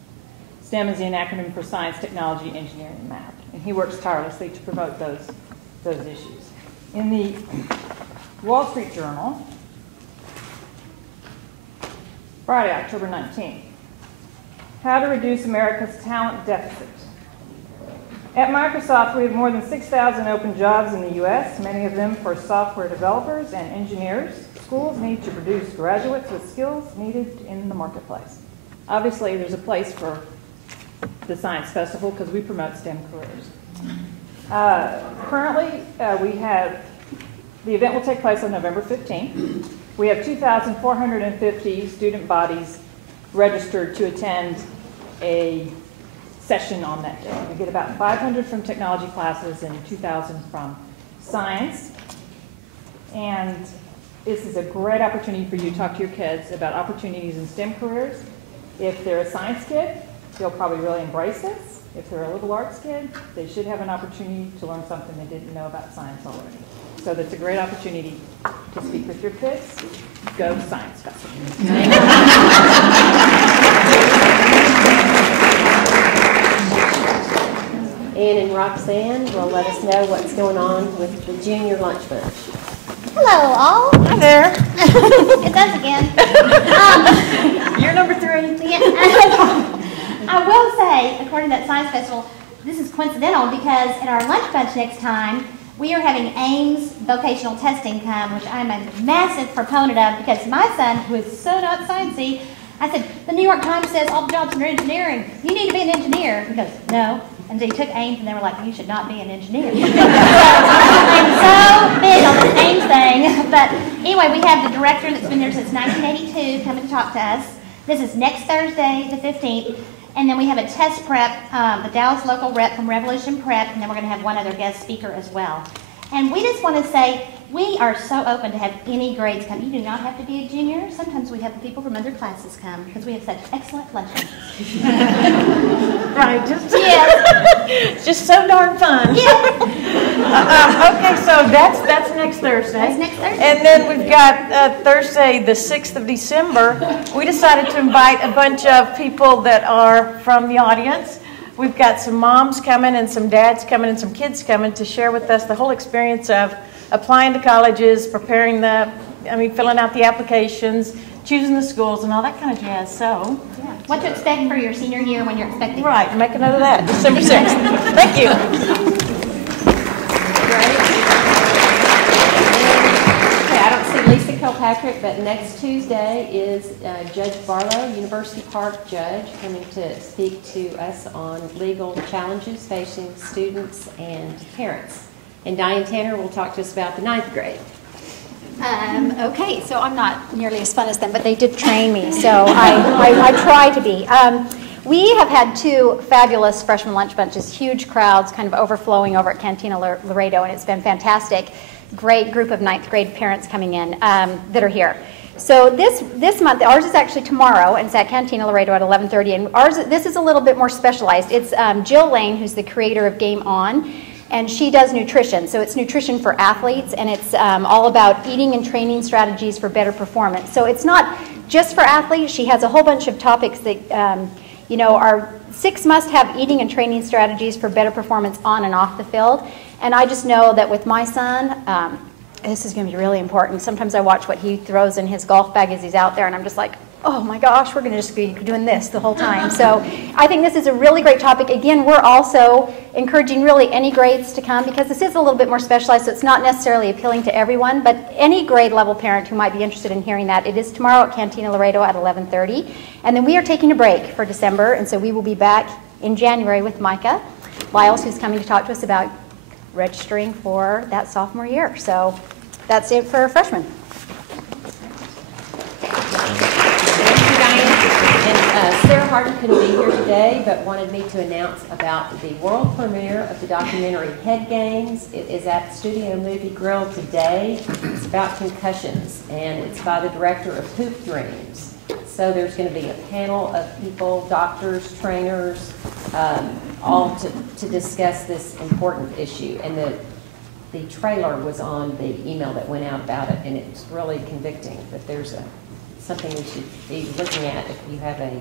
STEM is the acronym for Science, Technology, Engineering, and Math. And he works tirelessly to promote those issues. In the Wall Street Journal, Friday, October 19th, how to reduce America's talent deficit. At Microsoft, we have more than 6,000 open jobs in the U.S., many of them for software developers and engineers. Schools need to produce graduates with skills needed in the marketplace. Obviously, there's a place for the Science Festival because we promote STEM careers. Currently, the event will take place on November 15th. We have 2,450 student bodies registered to attend a session on that day. We get about 500 from technology classes and 2,000 from science. And this is a great opportunity for you to talk to your kids about opportunities in STEM careers. If they're a science kid, they'll probably really embrace this. If they're a liberal arts kid, they should have an opportunity to learn something they didn't know about science already. So that's a great opportunity to speak with your kids. Go to Science Festival. Ann and Roxanne will let us know what's going on with the junior lunch bunch. Hello, all. Hi there. It's us again. You're number 3. Yeah, I will say, according to that Science Festival, this is coincidental because in our lunch bunch next time, we are having Ames vocational testing come, which I'm a massive proponent of because my son, who is so not sciencey, I said, the New York Times says all the jobs are engineering. You need to be an engineer. He goes, no. And so he took Ames and they were like, you should not be an engineer. I'm so big on this Ames thing. But anyway, we have the director that's been there since 1982 coming to talk to us. This is next Thursday, the 15th. And then we have a test prep, the Dallas local rep from Revolution Prep, and then we're going to have one other guest speaker as well. And we just want to say, we are so open to have any grades come. You do not have to be a junior. Sometimes we have people from other classes come because we have such excellent lunch. Right, just yes. Just so darn fun. Yeah. Okay, so that's next Thursday. That's next Thursday. And then we've got Thursday, the 6th of December. We decided to invite a bunch of people that are from the audience. We've got some moms coming and some dads coming and some kids coming to share with us the whole experience of applying to colleges, filling out the applications, choosing the schools, and all that kind of jazz. So, yeah. What to expect for your senior year when you're expecting? Right, make a note of that, December 6th. Thank you. Okay, I don't see Lisa Kilpatrick, but next Tuesday is Judge Barlow, University Park judge, coming to speak to us on legal challenges facing students and parents. And Diane Tanner will talk to us about the 9th grade. Okay, so I'm not nearly as fun as them, but they did train me, so I try to be. We have had 2 fabulous freshman lunch bunches, huge crowds kind of overflowing over at Cantina Laredo, and it's been fantastic. Great group of 9th grade parents coming in that are here. So this month, ours is actually tomorrow, and it's at Cantina Laredo at 11:30, and this is a little bit more specialized. It's Jill Lane, who's the creator of Game On, and she does nutrition. So it's nutrition for athletes, and it's all about eating and training strategies for better performance. So it's not just for athletes. She has a whole bunch of topics that are 6 must-have eating and training strategies for better performance on and off the field. And I just know that with my son, this is going to be really important. Sometimes I watch what he throws in his golf bag as he's out there, and I'm just like, oh my gosh, we're going to just be doing this the whole time. So I think this is a really great topic. Again, we're also encouraging really any grades to come because this is a little bit more specialized, so it's not necessarily appealing to everyone, but any grade level parent who might be interested in hearing that. It is tomorrow at Cantina Laredo at 11:30. And then we are taking a break for December, and so we will be back in January with Micah Lyles, who's coming to talk to us about registering for that sophomore year. So that's it for freshmen. Sarah Harden couldn't be here today, but wanted me to announce about the world premiere of the documentary Head Games. It is at Studio Movie Grill today. It's about concussions, and it's by the director of Hoop Dreams. So there's going to be a panel of people, doctors, trainers, all to discuss this important issue. And the trailer was on the email that went out about it, and it's really convicting that there's something we should be looking at if you have an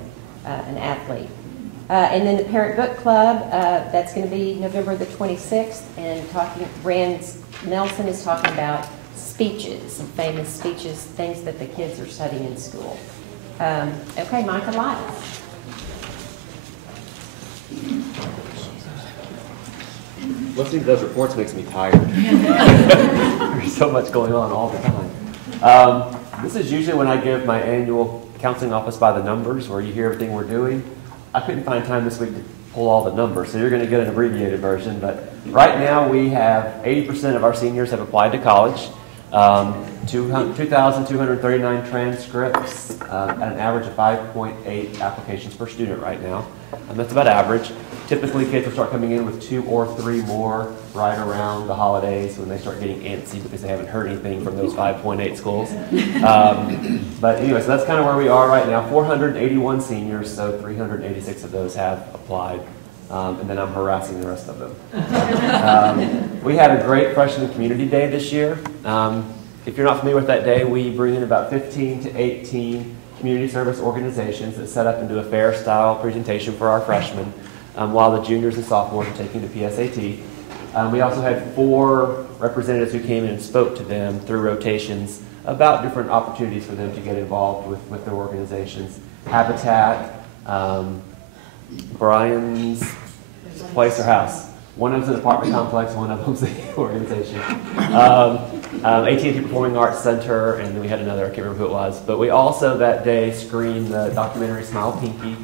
athlete. And then the Parent Book Club, that's going to be November the 26th, and Rand Nelson is talking about speeches, some famous speeches, things that the kids are studying in school. Okay, Micah Lyles. Listening to those reports makes me tired. There's so much going on all the time. This is usually when I give my annual counseling office by the numbers, where you hear everything we're doing. I couldn't find time this week to pull all the numbers, so you're going to get an abbreviated version. But right now we have 80% of our seniors have applied to college. 2,239 transcripts, at an average of 5.8 applications per student right now. And that's about average. Typically, kids will start coming in with 2 or 3 more right around the holidays when they start getting antsy because they haven't heard anything from those 5.8 schools. But anyway, so that's kind of where we are right now. 481 seniors, so 386 of those have applied. And then I'm harassing the rest of them. We had a great Freshman Community Day this year. If you're not familiar with that day, we bring in about 15 to 18 community service organizations that set up and do a fair-style presentation for our freshmen while the juniors and sophomores are taking the PSAT. We also had 4 representatives who came in and spoke to them through rotations about different opportunities for them to get involved with their organizations. Habitat, Brian's place or house. One of them's an apartment complex, one of them's the organization. AT&T Performing Arts Center, and then we had another, I can't remember who it was. But we also that day screened the documentary Smile Pinky,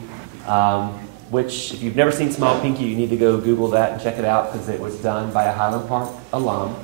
which if you've never seen Smile Pinky, you need to go Google that and check it out because it was done by a Highland Park alum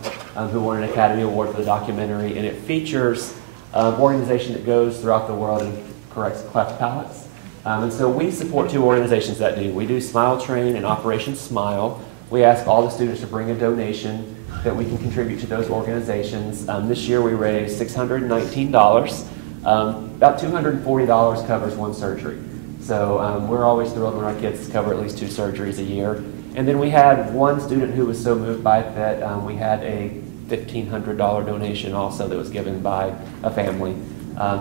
who won an Academy Award for the documentary. And it features an organization that goes throughout the world and corrects cleft palates. And so we support 2 organizations that do. We do Smile Train and Operation Smile. We ask all the students to bring a donation that we can contribute to those organizations. This year we raised $619. About $240 covers 1 surgery. So we're always thrilled when our kids cover at least 2 surgeries a year. And then we had one student who was so moved by it that we had a $1,500 donation also that was given by a family.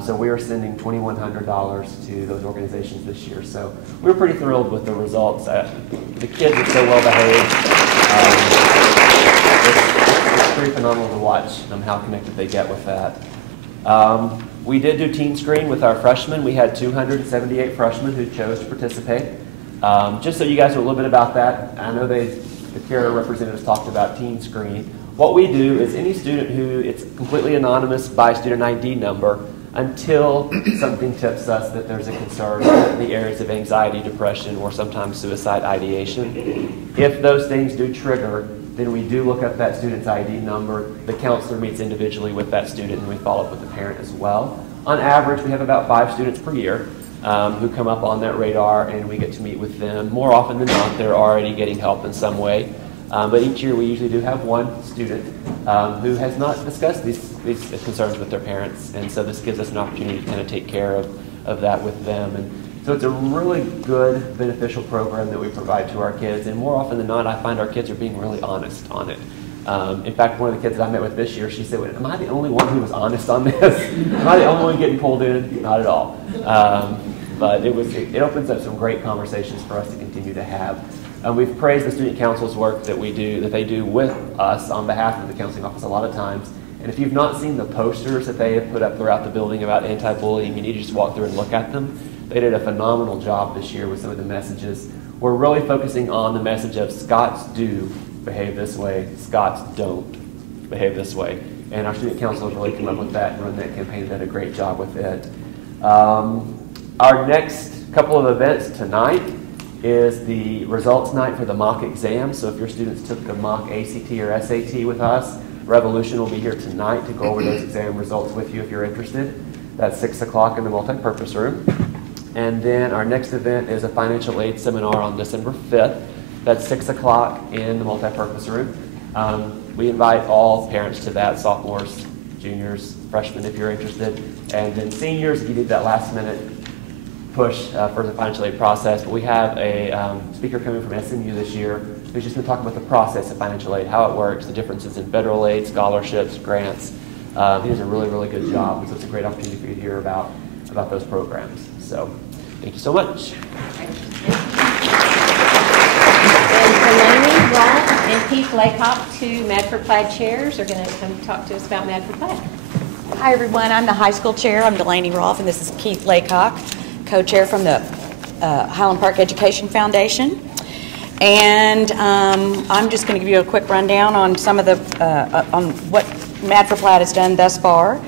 So we are sending $2,100 to those organizations this year. So we're pretty thrilled with the results. The kids are so well behaved. It's pretty phenomenal to watch how connected they get with that. We did do Teen Screen with our freshmen. We had 278 freshmen who chose to participate. Just so you guys know a little bit about that, I know the CARE representatives talked about Teen Screen. What we do is any student who, it's completely anonymous by student ID number, until something tips us that there's a concern in the areas of anxiety, depression, or sometimes suicide ideation. If those things do trigger, then we do look up that student's ID number. The counselor meets individually with that student, and we follow up with the parent as well. On average, we have about 5 students per year who come up on that radar, and we get to meet with them. More often than not, they're already getting help in some way. But each year we usually do have one student who has not discussed these concerns with their parents, and so this gives us an opportunity to kind of take care of that with them. And so it's a really good, beneficial program that we provide to our kids, and more often than not, I find our kids are being really honest on it. In fact, one of the kids that I met with this year, she said, "Am I the only one who was honest on this? Am I the only one getting pulled in?" Not at all. But it opens up some great conversations for us to continue to have. We've praised the student council's work that they do with us on behalf of the counseling office a lot of times, And if you've not seen the posters that they have put up throughout the building about anti-bullying, you need to just walk through and look at them. They did a phenomenal job this year with some of the messages. We're really focusing on the message of Scots do behave this way, Scots don't behave this way. And our student council has really come up with that and run that campaign and done a great job with it. Our next couple of events tonight is the results night for the mock exam. So if your students took the mock ACT or SAT with us, Revolution will be here tonight to go over those exam results with you if you're interested. That's 6 o'clock in the multipurpose room. And then our next event is a financial aid seminar on December 5th. That's 6 o'clock in the multipurpose room. We invite all parents to that, sophomores, juniors, freshmen if you're interested, and then seniors if you need that last minute push for the financial aid process. But we have a speaker coming from SMU this year who's just going to talk about the process of financial aid, how it works, the differences in federal aid, scholarships, grants. He does a really, really good job, so it's a great opportunity for you to hear about those programs. So thank you so much. And Delaney Roth and Keith Laycock, two Mad for Plaid chairs, are going to come talk to us about Mad for Plaid. Hi everyone, I'm the high school chair. I'm Delaney Roth, and this is Keith Laycock, co-chair from the Highland Park Education Foundation. And I'm just going to give you a quick rundown on some of the on what Mad for Plaid has done thus far.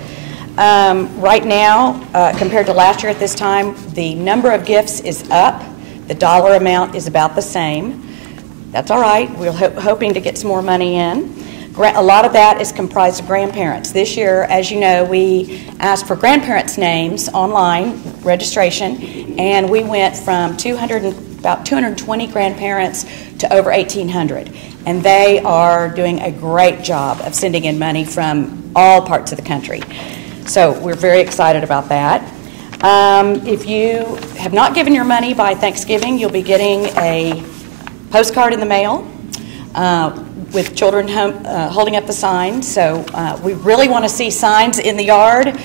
Right now, compared to last year at this time, the number of gifts is up. The dollar amount is about the same. That's all right. We're hoping to get some more money in. A lot of that is comprised of grandparents. This year, as you know, we asked for grandparents' names online registration, and we went from about 220 grandparents to over 1,800. And they are doing a great job of sending in money from all parts of the country. So we're very excited about that. If you have not given your money by Thanksgiving, you'll be getting a postcard in the mail with children holding up the signs. So we really want to see signs in the yard,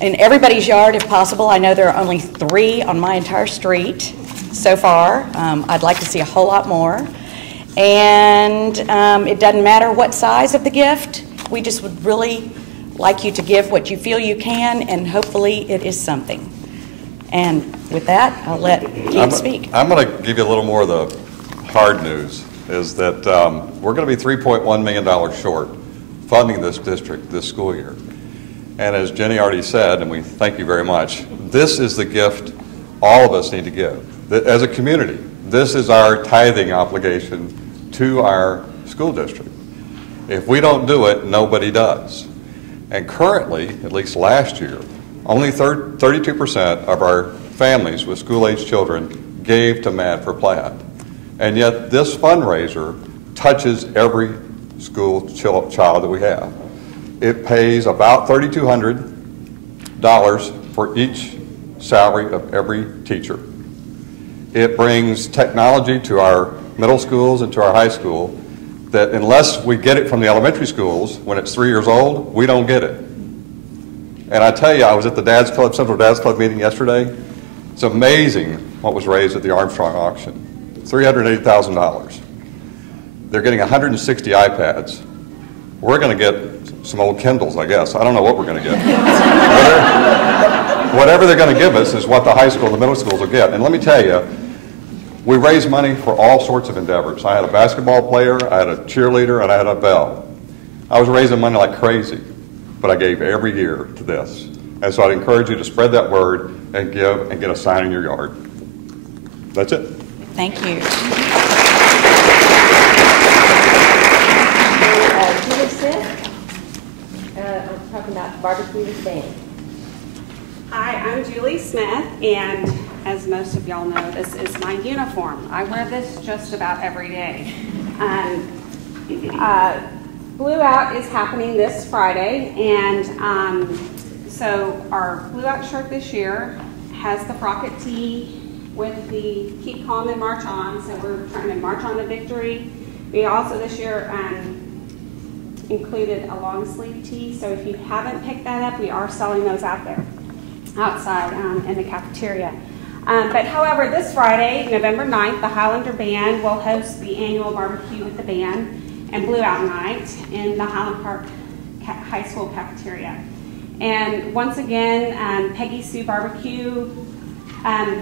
in everybody's yard if possible. I know there are only 3 on my entire street so far. I'd like to see a whole lot more. And it doesn't matter what size of the gift. We just would really like you to give what you feel you can, and hopefully it is something. And with that, I'll let Keith speak. I'm going to give you a little more of the hard news, is that we're going to be $3.1 million short funding this district this school year. And as Jenny already said, and we thank you very much, this is the gift all of us need to give. As a community, this is our tithing obligation to our school district. If we don't do it, nobody does. And currently, at least last year, only 32% of our families with school-age children gave to Mad for Plaid. And yet this fundraiser touches every school child that we have. It pays about $3,200 for each salary of every teacher. It brings technology to our middle schools and to our high school that unless we get it from the elementary schools when it's 3 years old, we don't get it. And I tell you, I was at the Dad's Club, Central Dad's Club meeting yesterday. It's amazing what was raised at the Armstrong auction. $380,000. They're getting 160 iPads. We're going to get some old Kindles, I guess. I don't know what we're going to get. Whatever they're going to give us is what the high school and the middle schools will get. And let me tell you, we raise money for all sorts of endeavors. I had a basketball player, I had a cheerleader, and I had a bell. I was raising money like crazy, but I gave every year to this. And so I'd encourage you to spread that word and give and get a sign in your yard. That's it. Thank you. Julie Smith, I'm talking about barbecue with band. Hi, I'm Julie Smith, and as most of y'all know, this is my uniform. I wear this just about every day. Blue Out is happening this Friday, and so our Blue Out shirt this year has the Frocket tee with the Keep Calm and March On, so we're trying to march on to victory. We also this year included a long sleeve tee, so if you haven't picked that up, we are selling those out there, outside in the cafeteria. But however, this Friday, November 9th, the Highlander Band will host the annual barbecue with the band and Blue Out Night in the Highland high school cafeteria. And once again, Peggy Sue Barbecue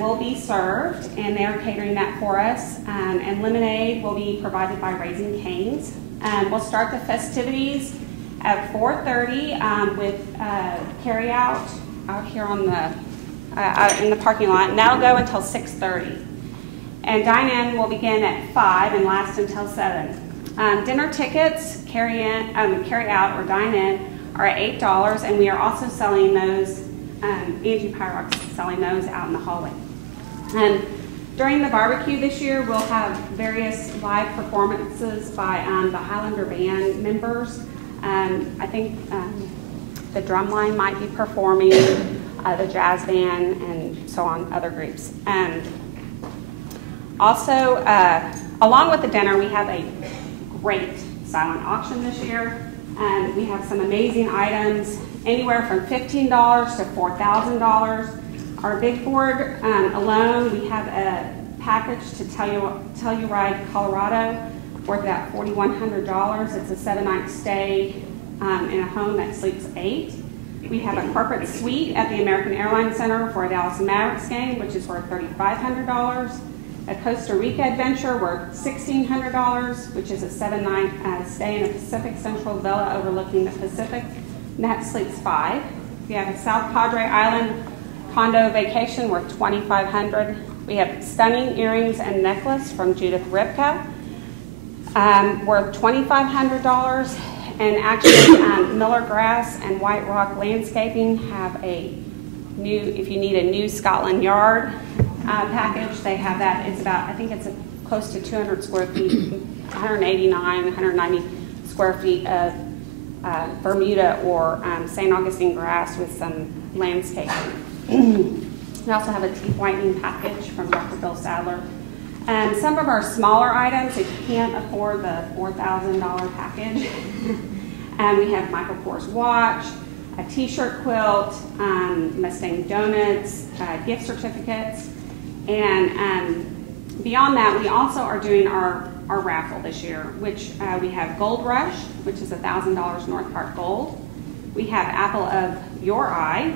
will be served, and they're catering that for us. And lemonade will be provided by Raising Cane's. We'll start the festivities at 4:30 with carry out here on the out in the parking lot, and that'll go until 6:30. And dine-in will begin at 5 and last until 7. Dinner tickets, carry out or dine-in, are at $8, and we are also selling those. Angie Pyrox is selling those out in the hallway. During the barbecue this year, we'll have various live performances by the Highlander Band members. I think the drumline might be performing, the jazz band, and so on, other groups. Also, along with the dinner, we have a great silent auction this year. We have some amazing items, anywhere from $15 to $4,000. Our big board alone, we have a package to Telluride, Colorado, worth about $4,100. It's a 7-night stay in a home that sleeps 8. We have a corporate suite at the American Airlines Center for a Dallas Mavericks game, which is worth $3,500. A Costa Rica adventure worth $1,600, which is a 7-night stay in a Pacific Central villa overlooking the Pacific. And that sleeps 5. We have a South Padre Island condo vacation worth $2,500. We have stunning earrings and necklace from Judith Ripka, worth $2,500. And actually, Miller Grass and White Rock Landscaping have a new, if you need a new Scotland Yard package, they have that. It's about, I think it's close to 200 square feet, 189, 190 square feet of Bermuda or St. Augustine grass with some landscaping. We also have a teeth whitening package from Dr. Bill Sadler. Some of our smaller items, if you can't afford the $4,000 package, we have Michael Kors watch, a t-shirt quilt, Mustang donuts, gift certificates, and beyond that, we also are doing our raffle this year, which we have Gold Rush, which is $1,000 North Park Gold. We have Apple of Your Eye,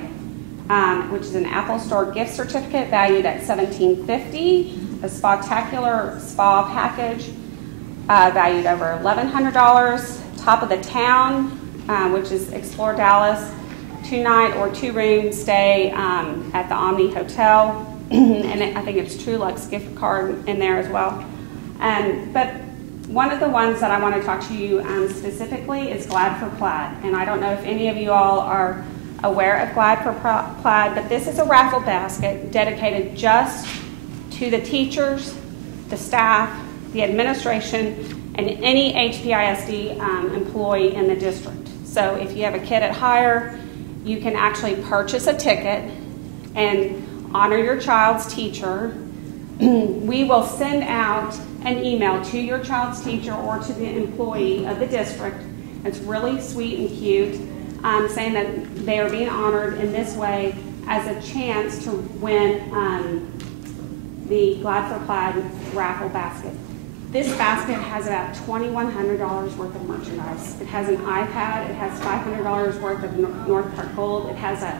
which is an Apple Store gift certificate valued at $1,750. A Spectacular Spa package valued over $1,100. Top of the Town, which is Explore Dallas, 2-night or 2-room stay at the Omni Hotel. And I think it's True Luxe gift card in there as well. But one of the ones that I want to talk to you specifically is Glad for Plaid. And I don't know if any of you all are aware of Glad for Plaid, but this is a raffle basket dedicated just to the teachers, the staff, the administration, and any HPISD employee in the district. So if you have a kid at hire, you can actually purchase a ticket and honor your child's teacher. We will send out an email to your child's teacher or to the employee of the district. It's really sweet and cute, saying that they are being honored in this way as a chance to win the Glad for Plaid raffle basket. This basket has about $2,100 worth of merchandise. It has an iPad. It has $500 worth of North Park Gold. It has a,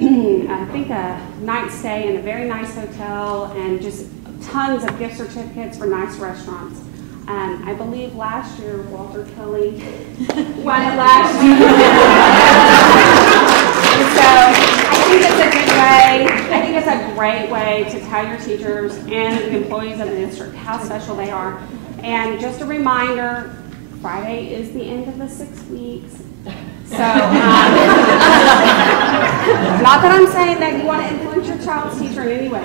I think, a night stay in a very nice hotel, and just tons of gift certificates for nice restaurants. I believe last year Walter Kelly won it last year. So I think it's a good way. I think it's a great way to tell your teachers and the employees of the district how special they are. And just a reminder, Friday is the end of the 6 weeks. So, not that I'm saying that you want to influence your child's teacher in any way,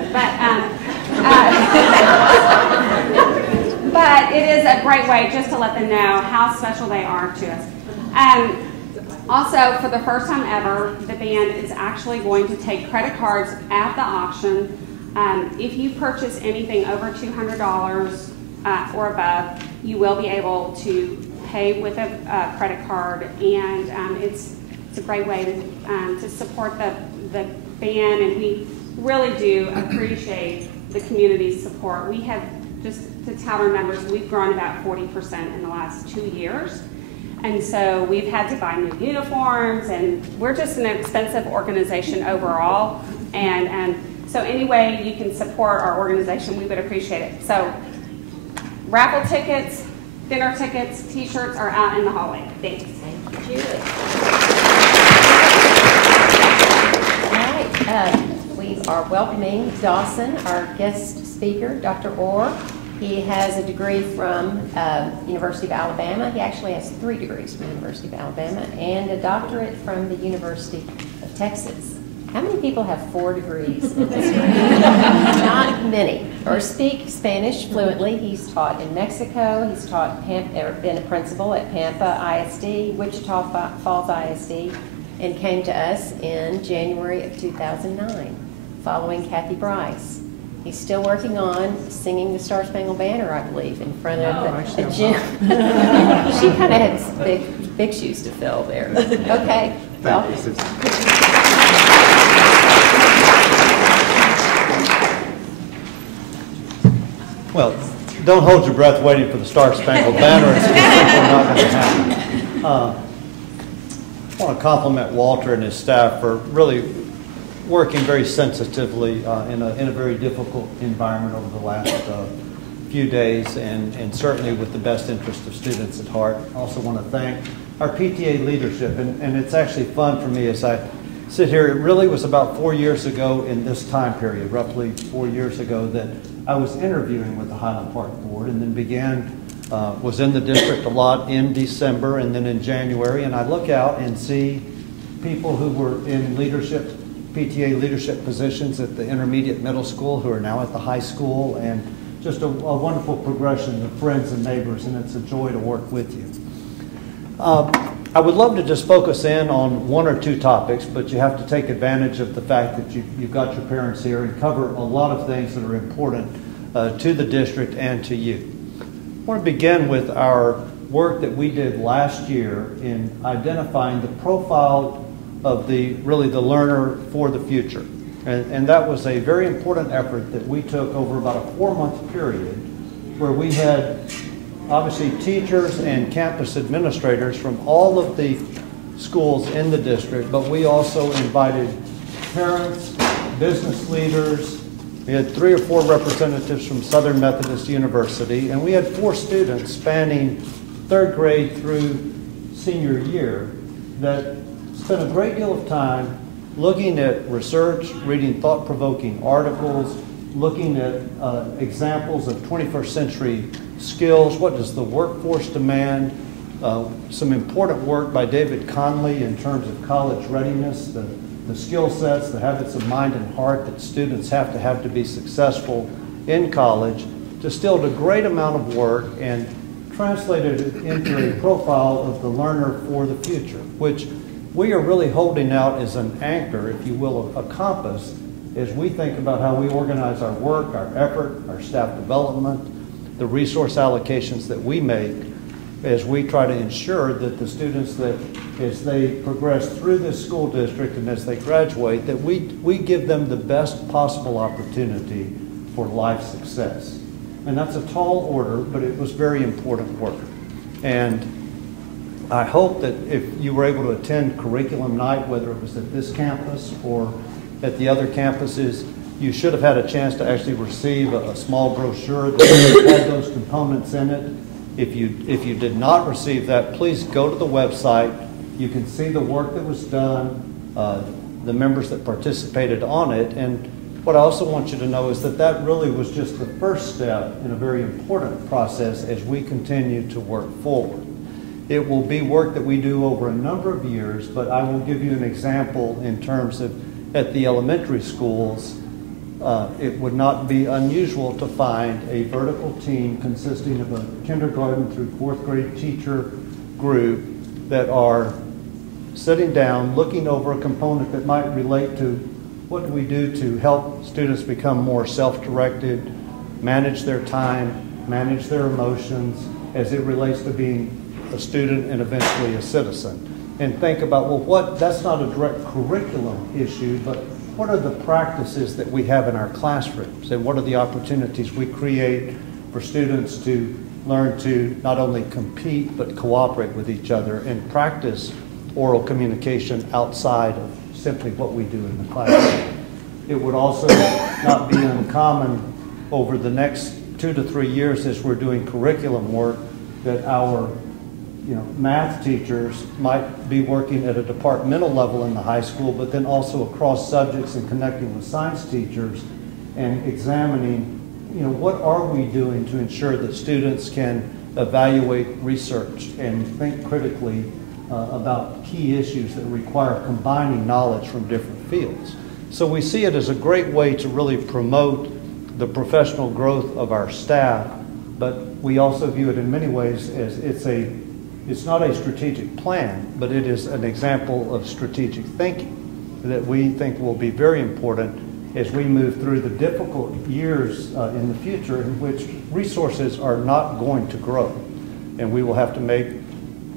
but it is a great way just to let them know how special they are to us. Also, for the first time ever, the band is actually going to take credit cards at the auction. If you purchase anything over $200 or above, you will be able to pay with a credit card, and it's a great way to support the band, and we really do appreciate the community's support. We have, just to tout our numbers, we've grown about 40% in the last 2 years. And so we've had to buy new uniforms, and we're just an expensive organization overall. And so any way you can support our organization, we would appreciate it. So raffle tickets, dinner tickets, t-shirts are out in the hallway. Thanks. Thank you, Julie. All right, we are welcoming Dawson, our guest speaker, Dr. Orr. He has a degree from University of Alabama. He actually has 3 degrees from the University of Alabama and a doctorate from the University of Texas. How many people have 4 degrees in this room? Not many. Or speak Spanish fluently. He's taught in Mexico. He's taught been a principal at Pampa ISD, Wichita Falls ISD, and came to us in January of 2009, following Kathy Bryce. He's still working on singing the Star Spangled Banner, I believe, in front of a gym. She kind of had big shoes to fill there. Okay, well. Well, don't hold your breath waiting for the Star Spangled Banner. It's just simply not going to happen. I want to compliment Walter and his staff for really working very sensitively in a very difficult environment over the last few days, and certainly with the best interest of students at heart. I also want to thank our PTA leadership, and it's actually fun for me as I sit here. It really was about 4 years ago in this time period, roughly 4 years ago, that I was interviewing with the Highland Park Board, and then was in the district a lot in December and then in January, and I look out and see people who were in leadership, PTA leadership positions at the intermediate middle school who are now at the high school, and just a wonderful progression of friends and neighbors, and it's a joy to work with you. I would love to just focus in on 1 or 2 topics, but you have to take advantage of the fact that you've got your parents here and cover a lot of things that are important to the district and to you. I want to begin with our work that we did last year in identifying the profile of the learner for the future. And that was a very important effort that we took over about a 4-month period where we had obviously teachers and campus administrators from all of the schools in the district, but we also invited parents, business leaders. We had 3 or 4 representatives from Southern Methodist University, and we had 4 students spanning 3rd grade through senior year that spent a great deal of time looking at research, reading thought-provoking articles, looking at examples of 21st century skills. What does the workforce demand? Some important work by David Conley in terms of college readiness, the skill sets, the habits of mind and heart that students have to be successful in college, distilled a great amount of work and translated it into a profile of the learner for the future, which we are really holding out as an anchor, if you will, a compass, as we think about how we organize our work, our effort, our staff development, the resource allocations that we make, as we try to ensure that the students that, as they progress through this school district and as they graduate, that we give them the best possible opportunity for life success. And that's a tall order, but it was very important work. And I hope that if you were able to attend curriculum night, whether it was at this campus or at the other campuses, you should have had a chance to actually receive a small brochure that had those components in it. If you did not receive that, please go to the website. You can see the work that was done, the members that participated on it. And what I also want you to know is that that really was just the first step in a very important process as we continue to work forward. It will be work that we do over a number of years, but I will give you an example in terms of at the elementary schools. It would not be unusual to find a vertical team consisting of a kindergarten through 4th grade teacher group that are sitting down, looking over a component that might relate to what do we do to help students become more self-directed, manage their time, manage their emotions as it relates to being a student and eventually a citizen. And think about, well, that's not a direct curriculum issue, but what are the practices that we have in our classrooms, and what are the opportunities we create for students to learn to not only compete but cooperate with each other and practice oral communication outside of simply what we do in the classroom. It would also not be uncommon over the next 2 to 3 years as we're doing curriculum work that our math teachers might be working at a departmental level in the high school, but then also across subjects and connecting with science teachers and examining, what are we doing to ensure that students can evaluate research and think critically about key issues that require combining knowledge from different fields. So we see it as a great way to really promote the professional growth of our staff, but we also view it in many ways as it's not a strategic plan, but it is an example of strategic thinking that we think will be very important as we move through the difficult years in the future in which resources are not going to grow. And we will have to make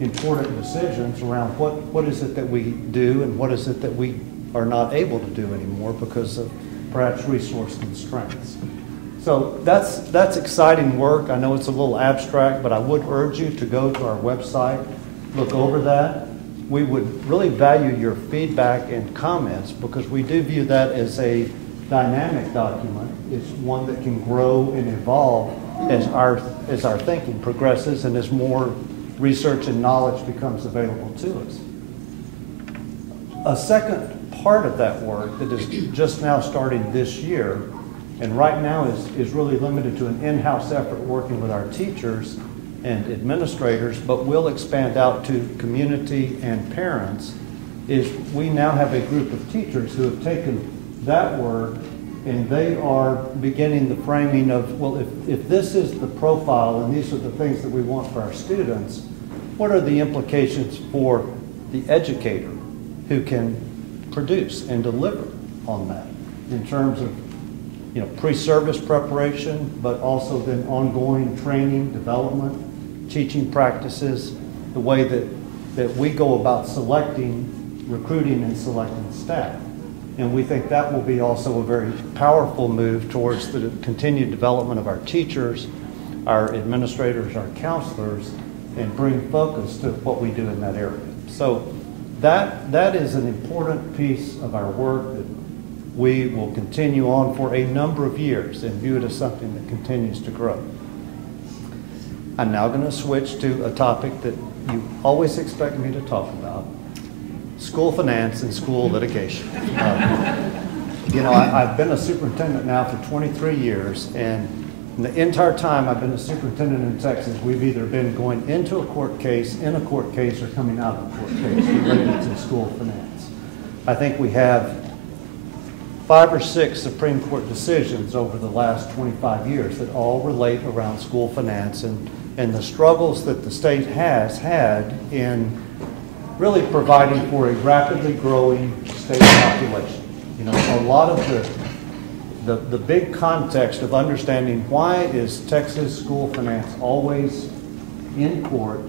important decisions around what is it that we do and what is it that we are not able to do anymore because of perhaps resource constraints. So that's exciting work. I know it's a little abstract, but I would urge you to go to our website, look over that. We would really value your feedback and comments because we do view that as a dynamic document. It's one that can grow and evolve as our thinking progresses and as more research and knowledge becomes available to us. A second part of that work that is just now starting this year, and right now is really limited to an in-house effort working with our teachers and administrators, but will expand out to community and parents, is we now have a group of teachers who have taken that work and they are beginning the framing of, well, if this is the profile and these are the things that we want for our students, what are the implications for the educator who can produce and deliver on that in terms of pre-service preparation, but also then ongoing training, development, teaching practices, the way that we go about recruiting and selecting staff. And we think that will be also a very powerful move towards the continued development of our teachers, our administrators, our counselors, and bring focus to what we do in that area. So that is an important piece of our work that we will continue on for a number of years and view it as something that continues to grow. I'm now going to switch to a topic that you always expect me to talk about: school finance and school litigation. I've been a superintendent now for 23 years, and the entire time I've been a superintendent in Texas, we've either been going into a court case, in a court case, or coming out of a court case related to school finance. I think we have 5 or 6 Supreme Court decisions over the last 25 years that all relate around school finance and the struggles that the state has had in really providing for a rapidly growing state population. A lot of the big context of understanding why is Texas school finance always in court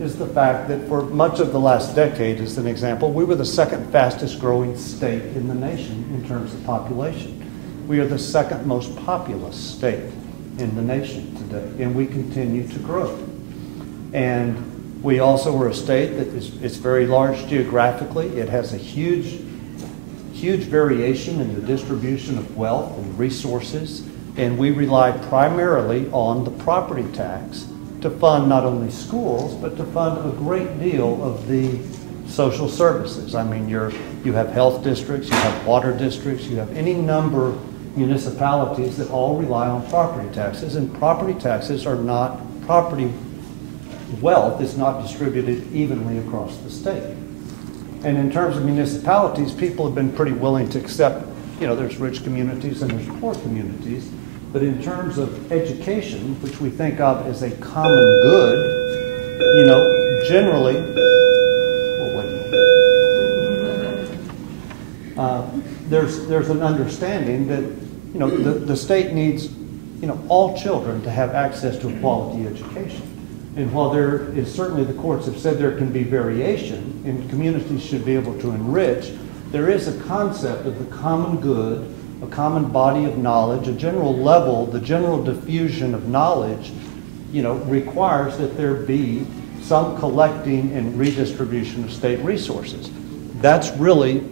is the fact that for much of the last decade, as an example, we were the second fastest growing state in the nation in terms of population. We are the second most populous state in the nation today, and we continue to grow. And we also are a state that is very large geographically. It has a huge variation in the distribution of wealth and resources, and we rely primarily on the property tax to fund not only schools, but to fund a great deal of the social services. I mean, you have health districts, you have water districts, you have any number of municipalities that all rely on property taxes, and property taxes are not property wealth is not distributed evenly across the state. And in terms of municipalities, people have been pretty willing to accept, there's rich communities and there's poor communities. But in terms of education, which we think of as a common good, generally, there's an understanding that the state needs, all children to have access to a quality education. And while there is certainly, the courts have said there can be variation and communities should be able to enrich, there is a concept of the common good, a common body of knowledge, a general level, the general diffusion of knowledge requires that there be some collecting and redistribution of state resources. That's really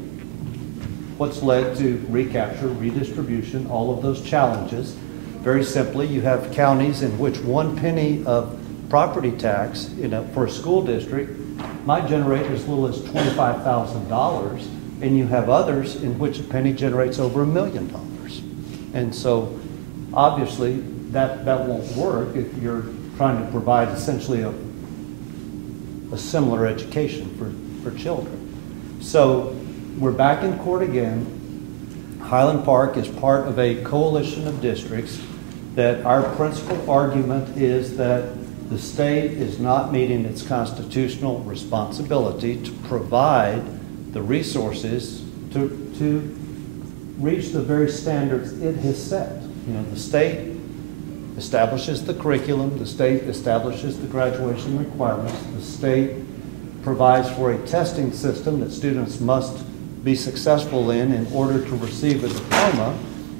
what's led to recapture, redistribution, all of those challenges. Very simply, you have counties in which 1 penny of property tax for a school district might generate as little as $25,000, and you have others in which a penny generates over $1 million. And so obviously that won't work if you're trying to provide essentially a similar education for children. So we're back in court again. Highland Park is part of a coalition of districts that our principal argument is that the state is not meeting its constitutional responsibility to provide the resources to reach the very standards it has set. The state establishes the curriculum, the state establishes the graduation requirements, the state provides for a testing system that students must be successful in order to receive a diploma,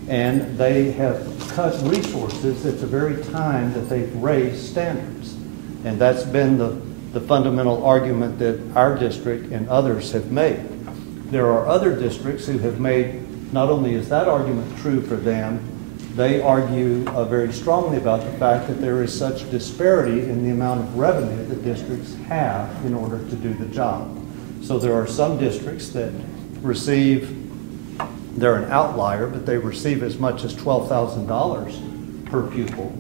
and they have cut resources at the very time that they've raised standards. And that's been the fundamental argument that our district and others have made. There are other districts who have made, not only is that argument true for them, they argue very strongly about the fact that there is such disparity in the amount of revenue that districts have in order to do the job. So there are some districts that receive, they're an outlier, but they receive as much as $12,000 per pupil.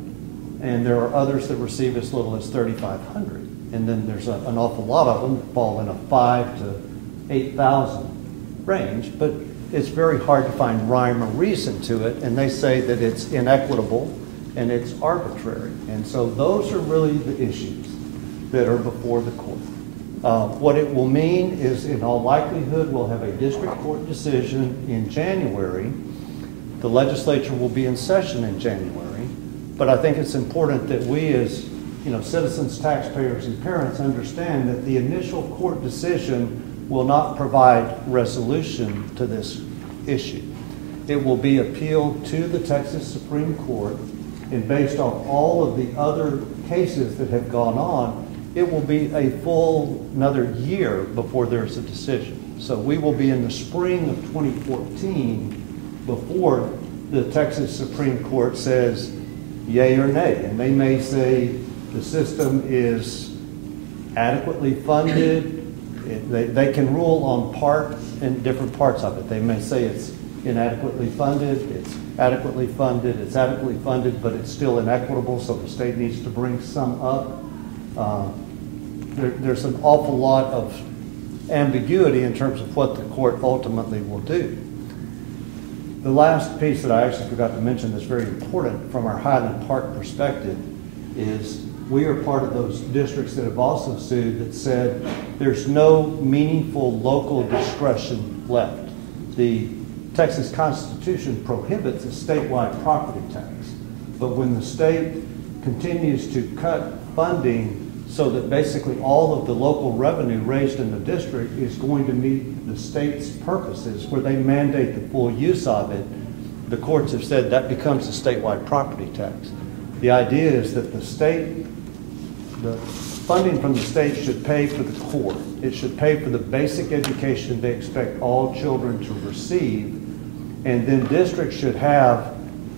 And there are others that receive as little as $3,500. And then there's an awful lot of them that fall in a $5,000 to $8,000 range. But it's very hard to find rhyme or reason to it. And they say that it's inequitable and it's arbitrary. And so those are really the issues that are before the court. What it will mean is, in all likelihood, we'll have a district court decision in January. The legislature will be in session in January. But I think it's important that we as citizens, taxpayers, and parents understand that the initial court decision will not provide resolution to this issue. It will be appealed to the Texas Supreme Court, and based on all of the other cases that have gone on, it will be a full another year before there's a decision. So we will be in the spring of 2014 before the Texas Supreme Court says yay or nay. And they may say the system is adequately funded. They can rule on part and different parts of it. They may say it's inadequately funded, it's adequately funded, it's adequately funded, but it's still inequitable, so the state needs to bring some up. There's an awful lot of ambiguity in terms of what the court ultimately will do. The last piece that I actually forgot to mention that's very important from our Highland Park perspective is we are part of those districts that have also sued that said there's no meaningful local discretion left. The Texas Constitution prohibits a statewide property tax, but when the state continues to cut funding so that basically all of the local revenue raised in the district is going to meet the state's purposes where they mandate the full use of it, the courts have said that becomes a statewide property tax. The idea is that the funding from the state should pay for the core. It should pay for the basic education they expect all children to receive, and then districts should have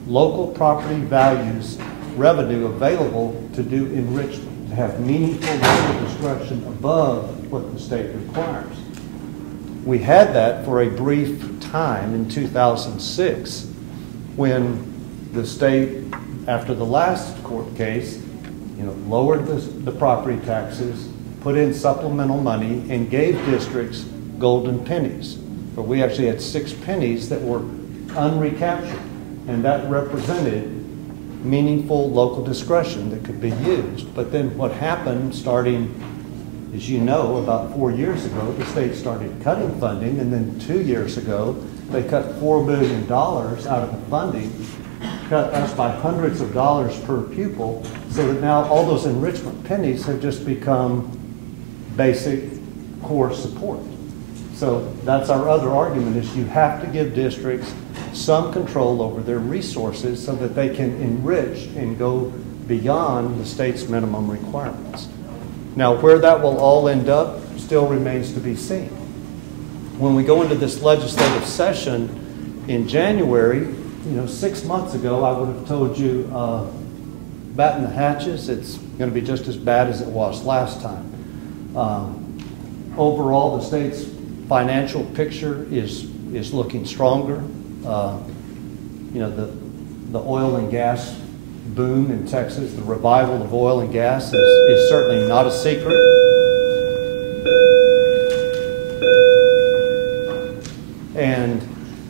local property values revenue available to do enrichment, to have meaningful local discretion above what the state requires. We had that for a brief time in 2006 when the state, after the last court case, lowered the property taxes, put in supplemental money, and gave districts golden pennies. But we actually had 6 pennies that were unrecaptured, and that represented meaningful local discretion that could be used. But then what happened starting, as you know, about 4 years ago, the state started cutting funding, and then 2 years ago, they cut $4 billion out of the funding, cut us by hundreds of dollars per pupil, so that now all those enrichment pennies have just become basic core support. So that's our other argument, is you have to give districts some control over their resources so that they can enrich and go beyond the state's minimum requirements. Now, where that will all end up still remains to be seen. When we go into this legislative session in January, 6 months ago, I would have told you, batten the hatches, it's going to be just as bad as it was last time. Overall, the state's financial picture is looking stronger. The oil and gas boom in Texas, the revival of oil and gas is certainly not a secret. And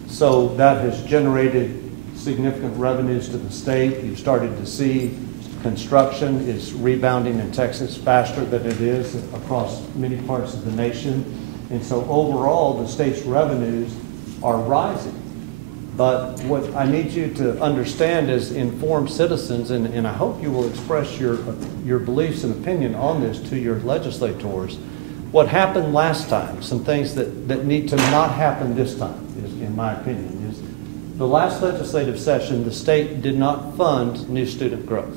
so that has generated significant revenues to the state. You've started to see construction is rebounding in Texas faster than it is across many parts of the nation. And so overall, the state's revenues are rising. But what I need you to understand as informed citizens, and I hope you will express your beliefs and opinion on this to your legislators, what happened last time, some things that need to not happen this time, is, in my opinion, is the last legislative session, the state did not fund new student growth.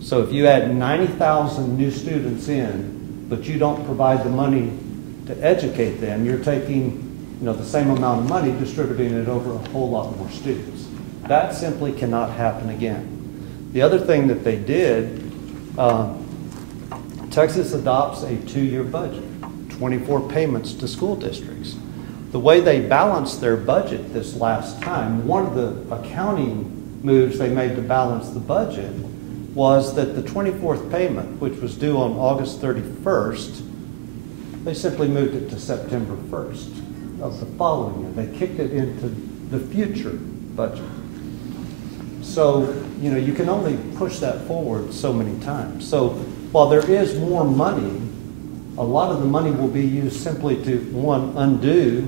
So if you add 90,000 new students in, but you don't provide the money to educate them, you're taking the same amount of money, distributing it over a whole lot more students. That simply cannot happen again. The other thing that they did, Texas adopts a 2-year budget, 24 payments to school districts. The way they balanced their budget this last time, one of the accounting moves they made to balance the budget was that the 24th payment, which was due on August 31st, they simply moved it to September 1st of the following year. They kicked it into the future budget. So, you can only push that forward so many times. So while there is more money, a lot of the money will be used simply to, one, undo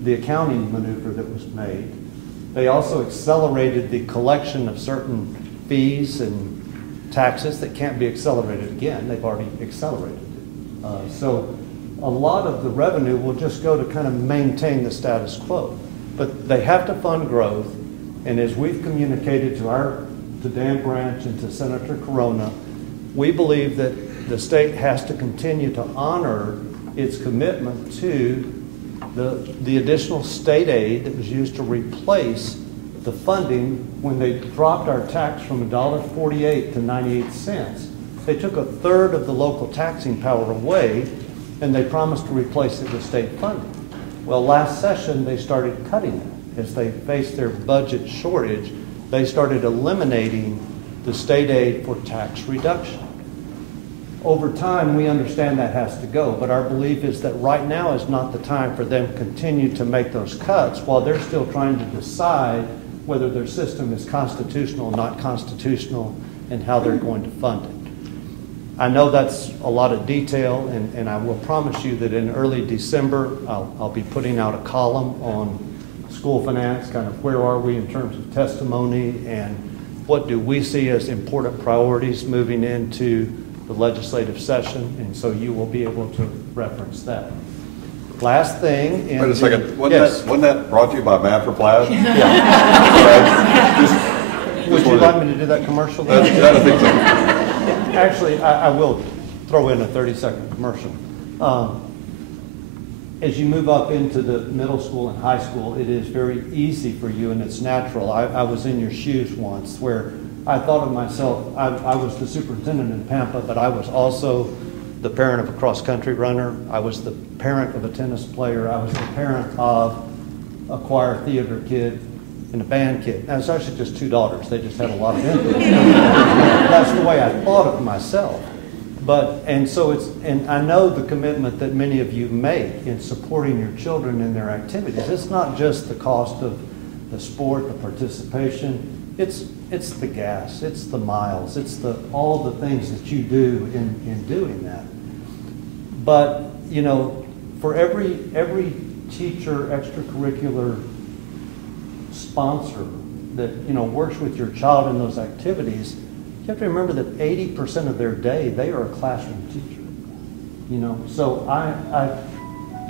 the accounting maneuver that was made. They also accelerated the collection of certain fees and taxes that can't be accelerated again. They've already accelerated it. So a lot of the revenue will just go to kind of maintain the status quo. But they have to fund growth, and as we've communicated to Dan Branch and to Senator Corona, we believe that the state has to continue to honor its commitment to the additional state aid that was used to replace the funding when they dropped our tax from $1.48 to 98 cents. They took a third of the local taxing power away, and they promised to replace it with state funding. Well, last session, they started cutting it. As they faced their budget shortage, they started eliminating the state aid for tax reduction. Over time, we understand that has to go, but our belief is that right now is not the time for them to continue to make those cuts while they're still trying to decide whether their system is constitutional or not constitutional and how they're going to fund it. I know that's a lot of detail, and I will promise you that in early December, I'll be putting out a column on school finance, kind of where are we in terms of testimony and what do we see as important priorities moving into the legislative session, and so you will be able to reference that. Last thing. Wait a second. Wasn't that brought to you by Matt for Plaid? Yeah. Would you like me to do that commercial? I think so. Actually, I will throw in a 30-second commercial. As you move up into the middle school and high school, it is very easy for you, and it's natural. I was in your shoes once where I thought of myself, I was the superintendent in Pampa, but I was also the parent of a cross-country runner. I was the parent of a tennis player. I was the parent of a choir theater kid and a band kid. Now, it's actually just 2 daughters. They just had a lot of influence. That's the way I thought of myself. And I know the commitment that many of you make in supporting your children in their activities. It's not just the cost of the sport, the participation. It's the gas, it's the miles, it's all the things that you do in doing that. But, for every teacher, extracurricular sponsor that, works with your child in those activities, you have to remember that 80% of their day, they are a classroom teacher. So I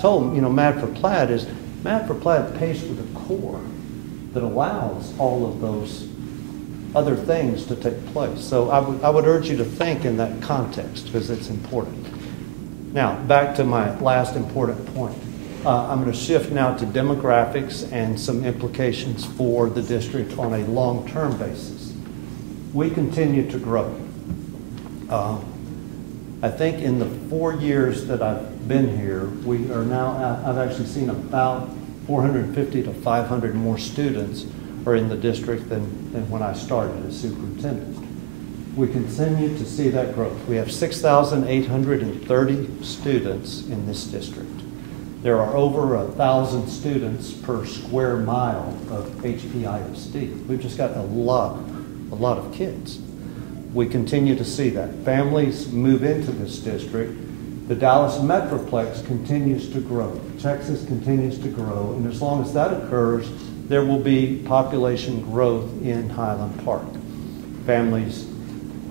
told them, Mad for Plaid pays for the core that allows all of those other things to take place. So I would urge you to think in that context because it's important. Now, back to my last important point. I'm going to shift now to demographics and some implications for the district on a long-term basis. We continue to grow. I think in the 4 years that I've been here, we are now, I've actually seen about 450 to 500 more students are in the district than when I started as superintendent. We continue to see that growth. We have 6,830 students in this district. There are over 1,000 students per square mile of HPISD. We've just got a lot of kids. We continue to see that. Families move into this district. The Dallas Metroplex continues to grow. Texas continues to grow. And as long as that occurs, there will be population growth in Highland Park. Families,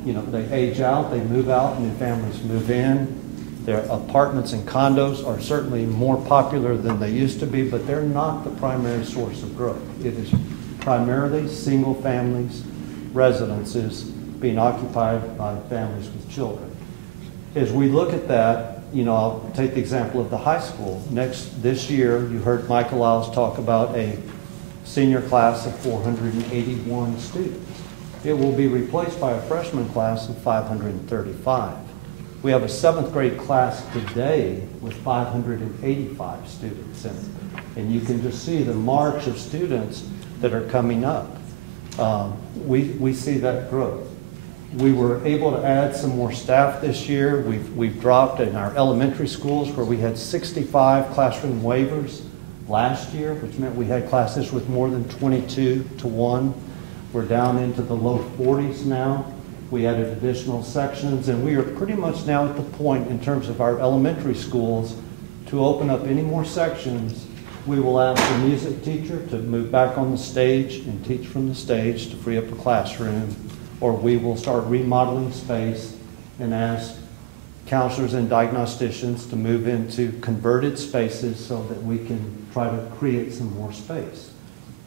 they age out, they move out, new families move in. Their apartments and condos are certainly more popular than they used to be, but they're not the primary source of growth. It is primarily single families, residences being occupied by families with children. As we look at that, I'll take the example of the high school. This year, you heard Michael Lyles talk about a senior class of 481 students. It will be replaced by a freshman class of 535. We have a 7th grade class today with 585 students in it. And you can just see the march of students that are coming up. We see that growth. We were able to add some more staff this year. We've dropped in our elementary schools where we had 65 classroom waivers last year, which meant we had classes with more than 22 to 1. We're down into the low 40s now. We added additional sections, and we are pretty much now at the point in terms of our elementary schools to open up any more sections. We will ask the music teacher to move back on the stage and teach from the stage to free up a classroom, or we will start remodeling space and ask counselors and diagnosticians to move into converted spaces so that we can try to create some more space.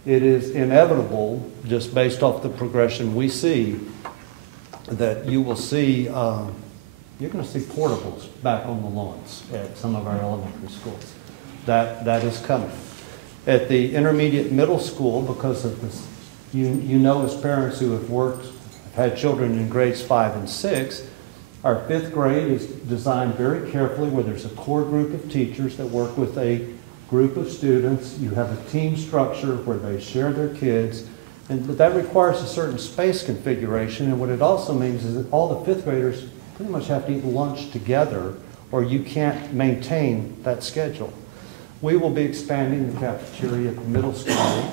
It is inevitable, just based off the progression we see, that you will see, you're going to see portables back on the lawns at some of our elementary schools. That is coming. At the intermediate middle school, because of this, you know as parents who have had children in grades 5 and 6, our 5th grade is designed very carefully where there's a core group of teachers that work with a group of students. You have a team structure where they share their kids. But that requires a certain space configuration, and what it also means is that all the 5th graders pretty much have to eat lunch together or you can't maintain that schedule. We will be expanding the cafeteria at the middle school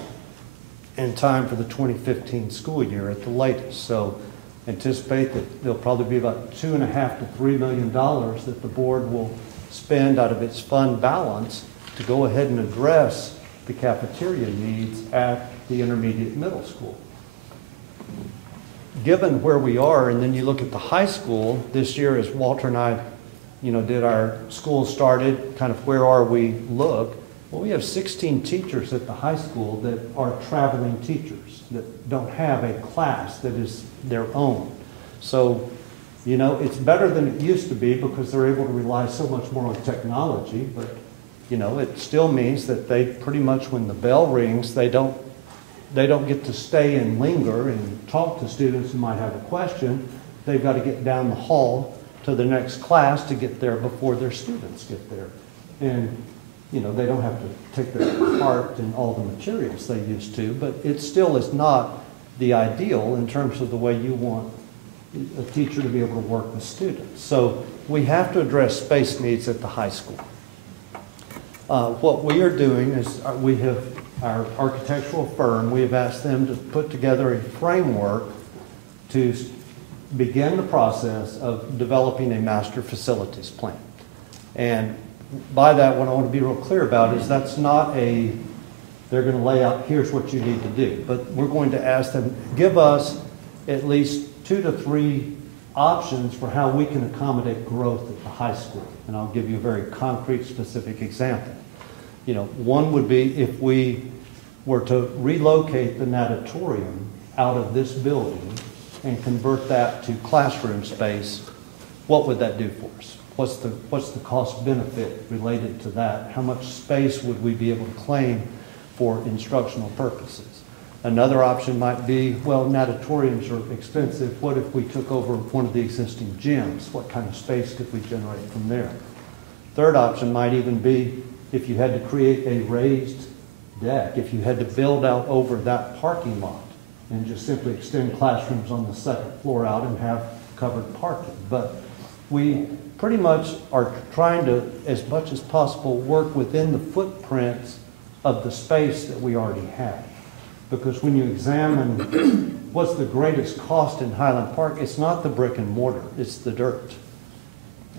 in time for the 2015 school year at the latest. So anticipate that there'll probably be about $2.5 to $3 million that the board will spend out of its fund balance to go ahead and address the cafeteria needs at the intermediate middle school. Given where we are, and then you look at the high school, this year as Walter and I, did our school started, kind of where are we look, well, we have 16 teachers at the high school that are traveling teachers that don't have a class that is their own. So, it's better than it used to be because they're able to rely so much more on technology, but it still means that they pretty much, when the bell rings, they don't get to stay and linger and talk to students who might have a question. They've got to get down the hall to the next class to get there before their students get there. And, they don't have to take their cart and all the materials they used to, but it still is not the ideal in terms of the way you want a teacher to be able to work with students. So we have to address space needs at the high school. What we are doing is we have our architectural firm, we have asked them to put together a framework to begin the process of developing a master facilities plan. And by that, what I want to be real clear about is that's not they're going to lay out, here's what you need to do. But we're going to ask them, give us at least 2 to 3 options for how we can accommodate growth at the high school. And I'll give you a very concrete, specific example. One would be if we were to relocate the natatorium out of this building and convert that to classroom space, what would that do for us? What's the cost benefit related to that? How much space would we be able to claim for instructional purposes? Another option might be, well, natatoriums are expensive. What if we took over one of the existing gyms? What kind of space could we generate from there? Third option might even be if you had to create a raised deck, if you had to build out over that parking lot and just simply extend classrooms on the second floor out and have covered parking. But we pretty much are trying to, as much as possible, work within the footprints of the space that we already have. Because when you examine what's the greatest cost in Highland Park, it's not the brick and mortar, it's the dirt.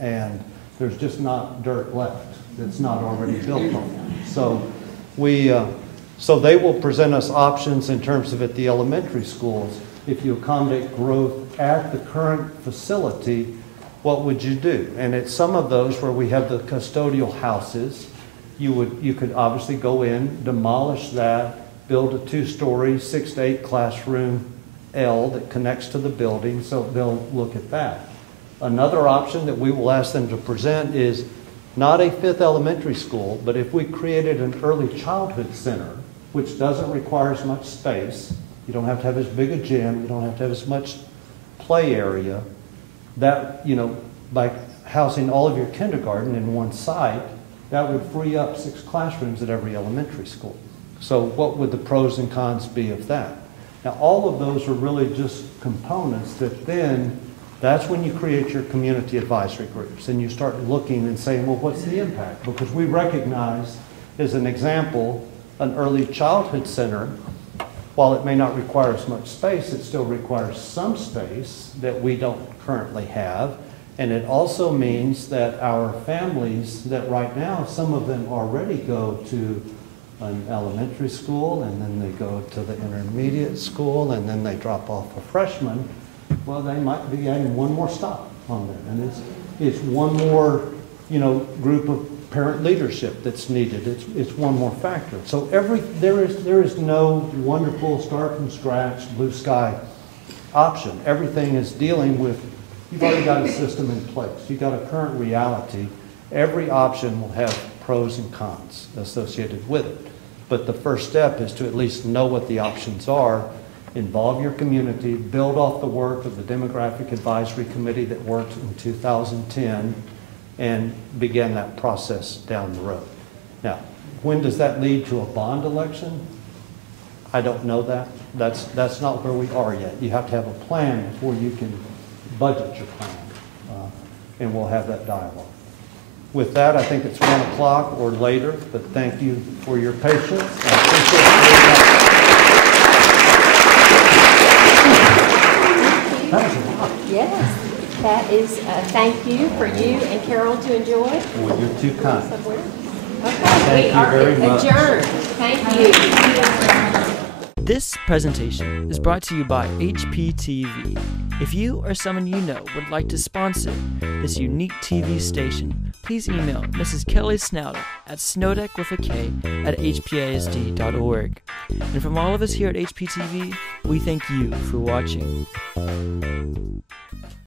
And there's just not dirt left that's not already built on. So so they will present us options in terms of at the elementary schools. If you accommodate growth at the current facility, what would you do? And at some of those where we have the custodial houses, you could obviously go in, demolish that, build a 2-story, 6 to 8 classroom L that connects to the building, so they'll look at that. Another option that we will ask them to present is not a 5th elementary school, but if we created an early childhood center, which doesn't require as much space, you don't have to have as big a gym, you don't have to have as much play area, that, by housing all of your kindergarten in one site, that would free up 6 classrooms at every elementary school. So what would the pros and cons be of that? Now, all of those are really just components that then, that's when you create your community advisory groups and you start looking and saying, well, what's the impact? Because we recognize, as an example, an early childhood center, while it may not require as much space, it still requires some space that we don't currently have. And it also means that our families that right now, some of them already go to an elementary school and then they go to the intermediate school and then they drop off a freshman, well, they might be adding one more stop on there. And it's one more, group of parent leadership that's needed. It's one more factor. So there is no wonderful start from scratch, blue sky option. Everything is dealing with, you've already got a system in place. You've got a current reality. Every option will have pros and cons associated with it. But the first step is to at least know what the options are, involve your community, build off the work of the Demographic Advisory Committee that worked in 2010, and begin that process down the road. Now, when does that lead to a bond election? I don't know that. That's not where we are yet. You have to have a plan before you can budget your plan, and we'll have that dialogue. With that, I think it's 1 o'clock or later, but thank you for your patience. I appreciate it very much. That was a lot. Yes. That is a thank you for you and Carol to enjoy. Well, you're too kind. Okay, Thank we you are very much. adjourned. Thank you. This presentation is brought to you by HPTV. If you or someone you know would like to sponsor this unique TV station, please email Mrs. Kelly Snowder at snowdeck@hpasd.org. And from all of us here at HPTV, we thank you for watching.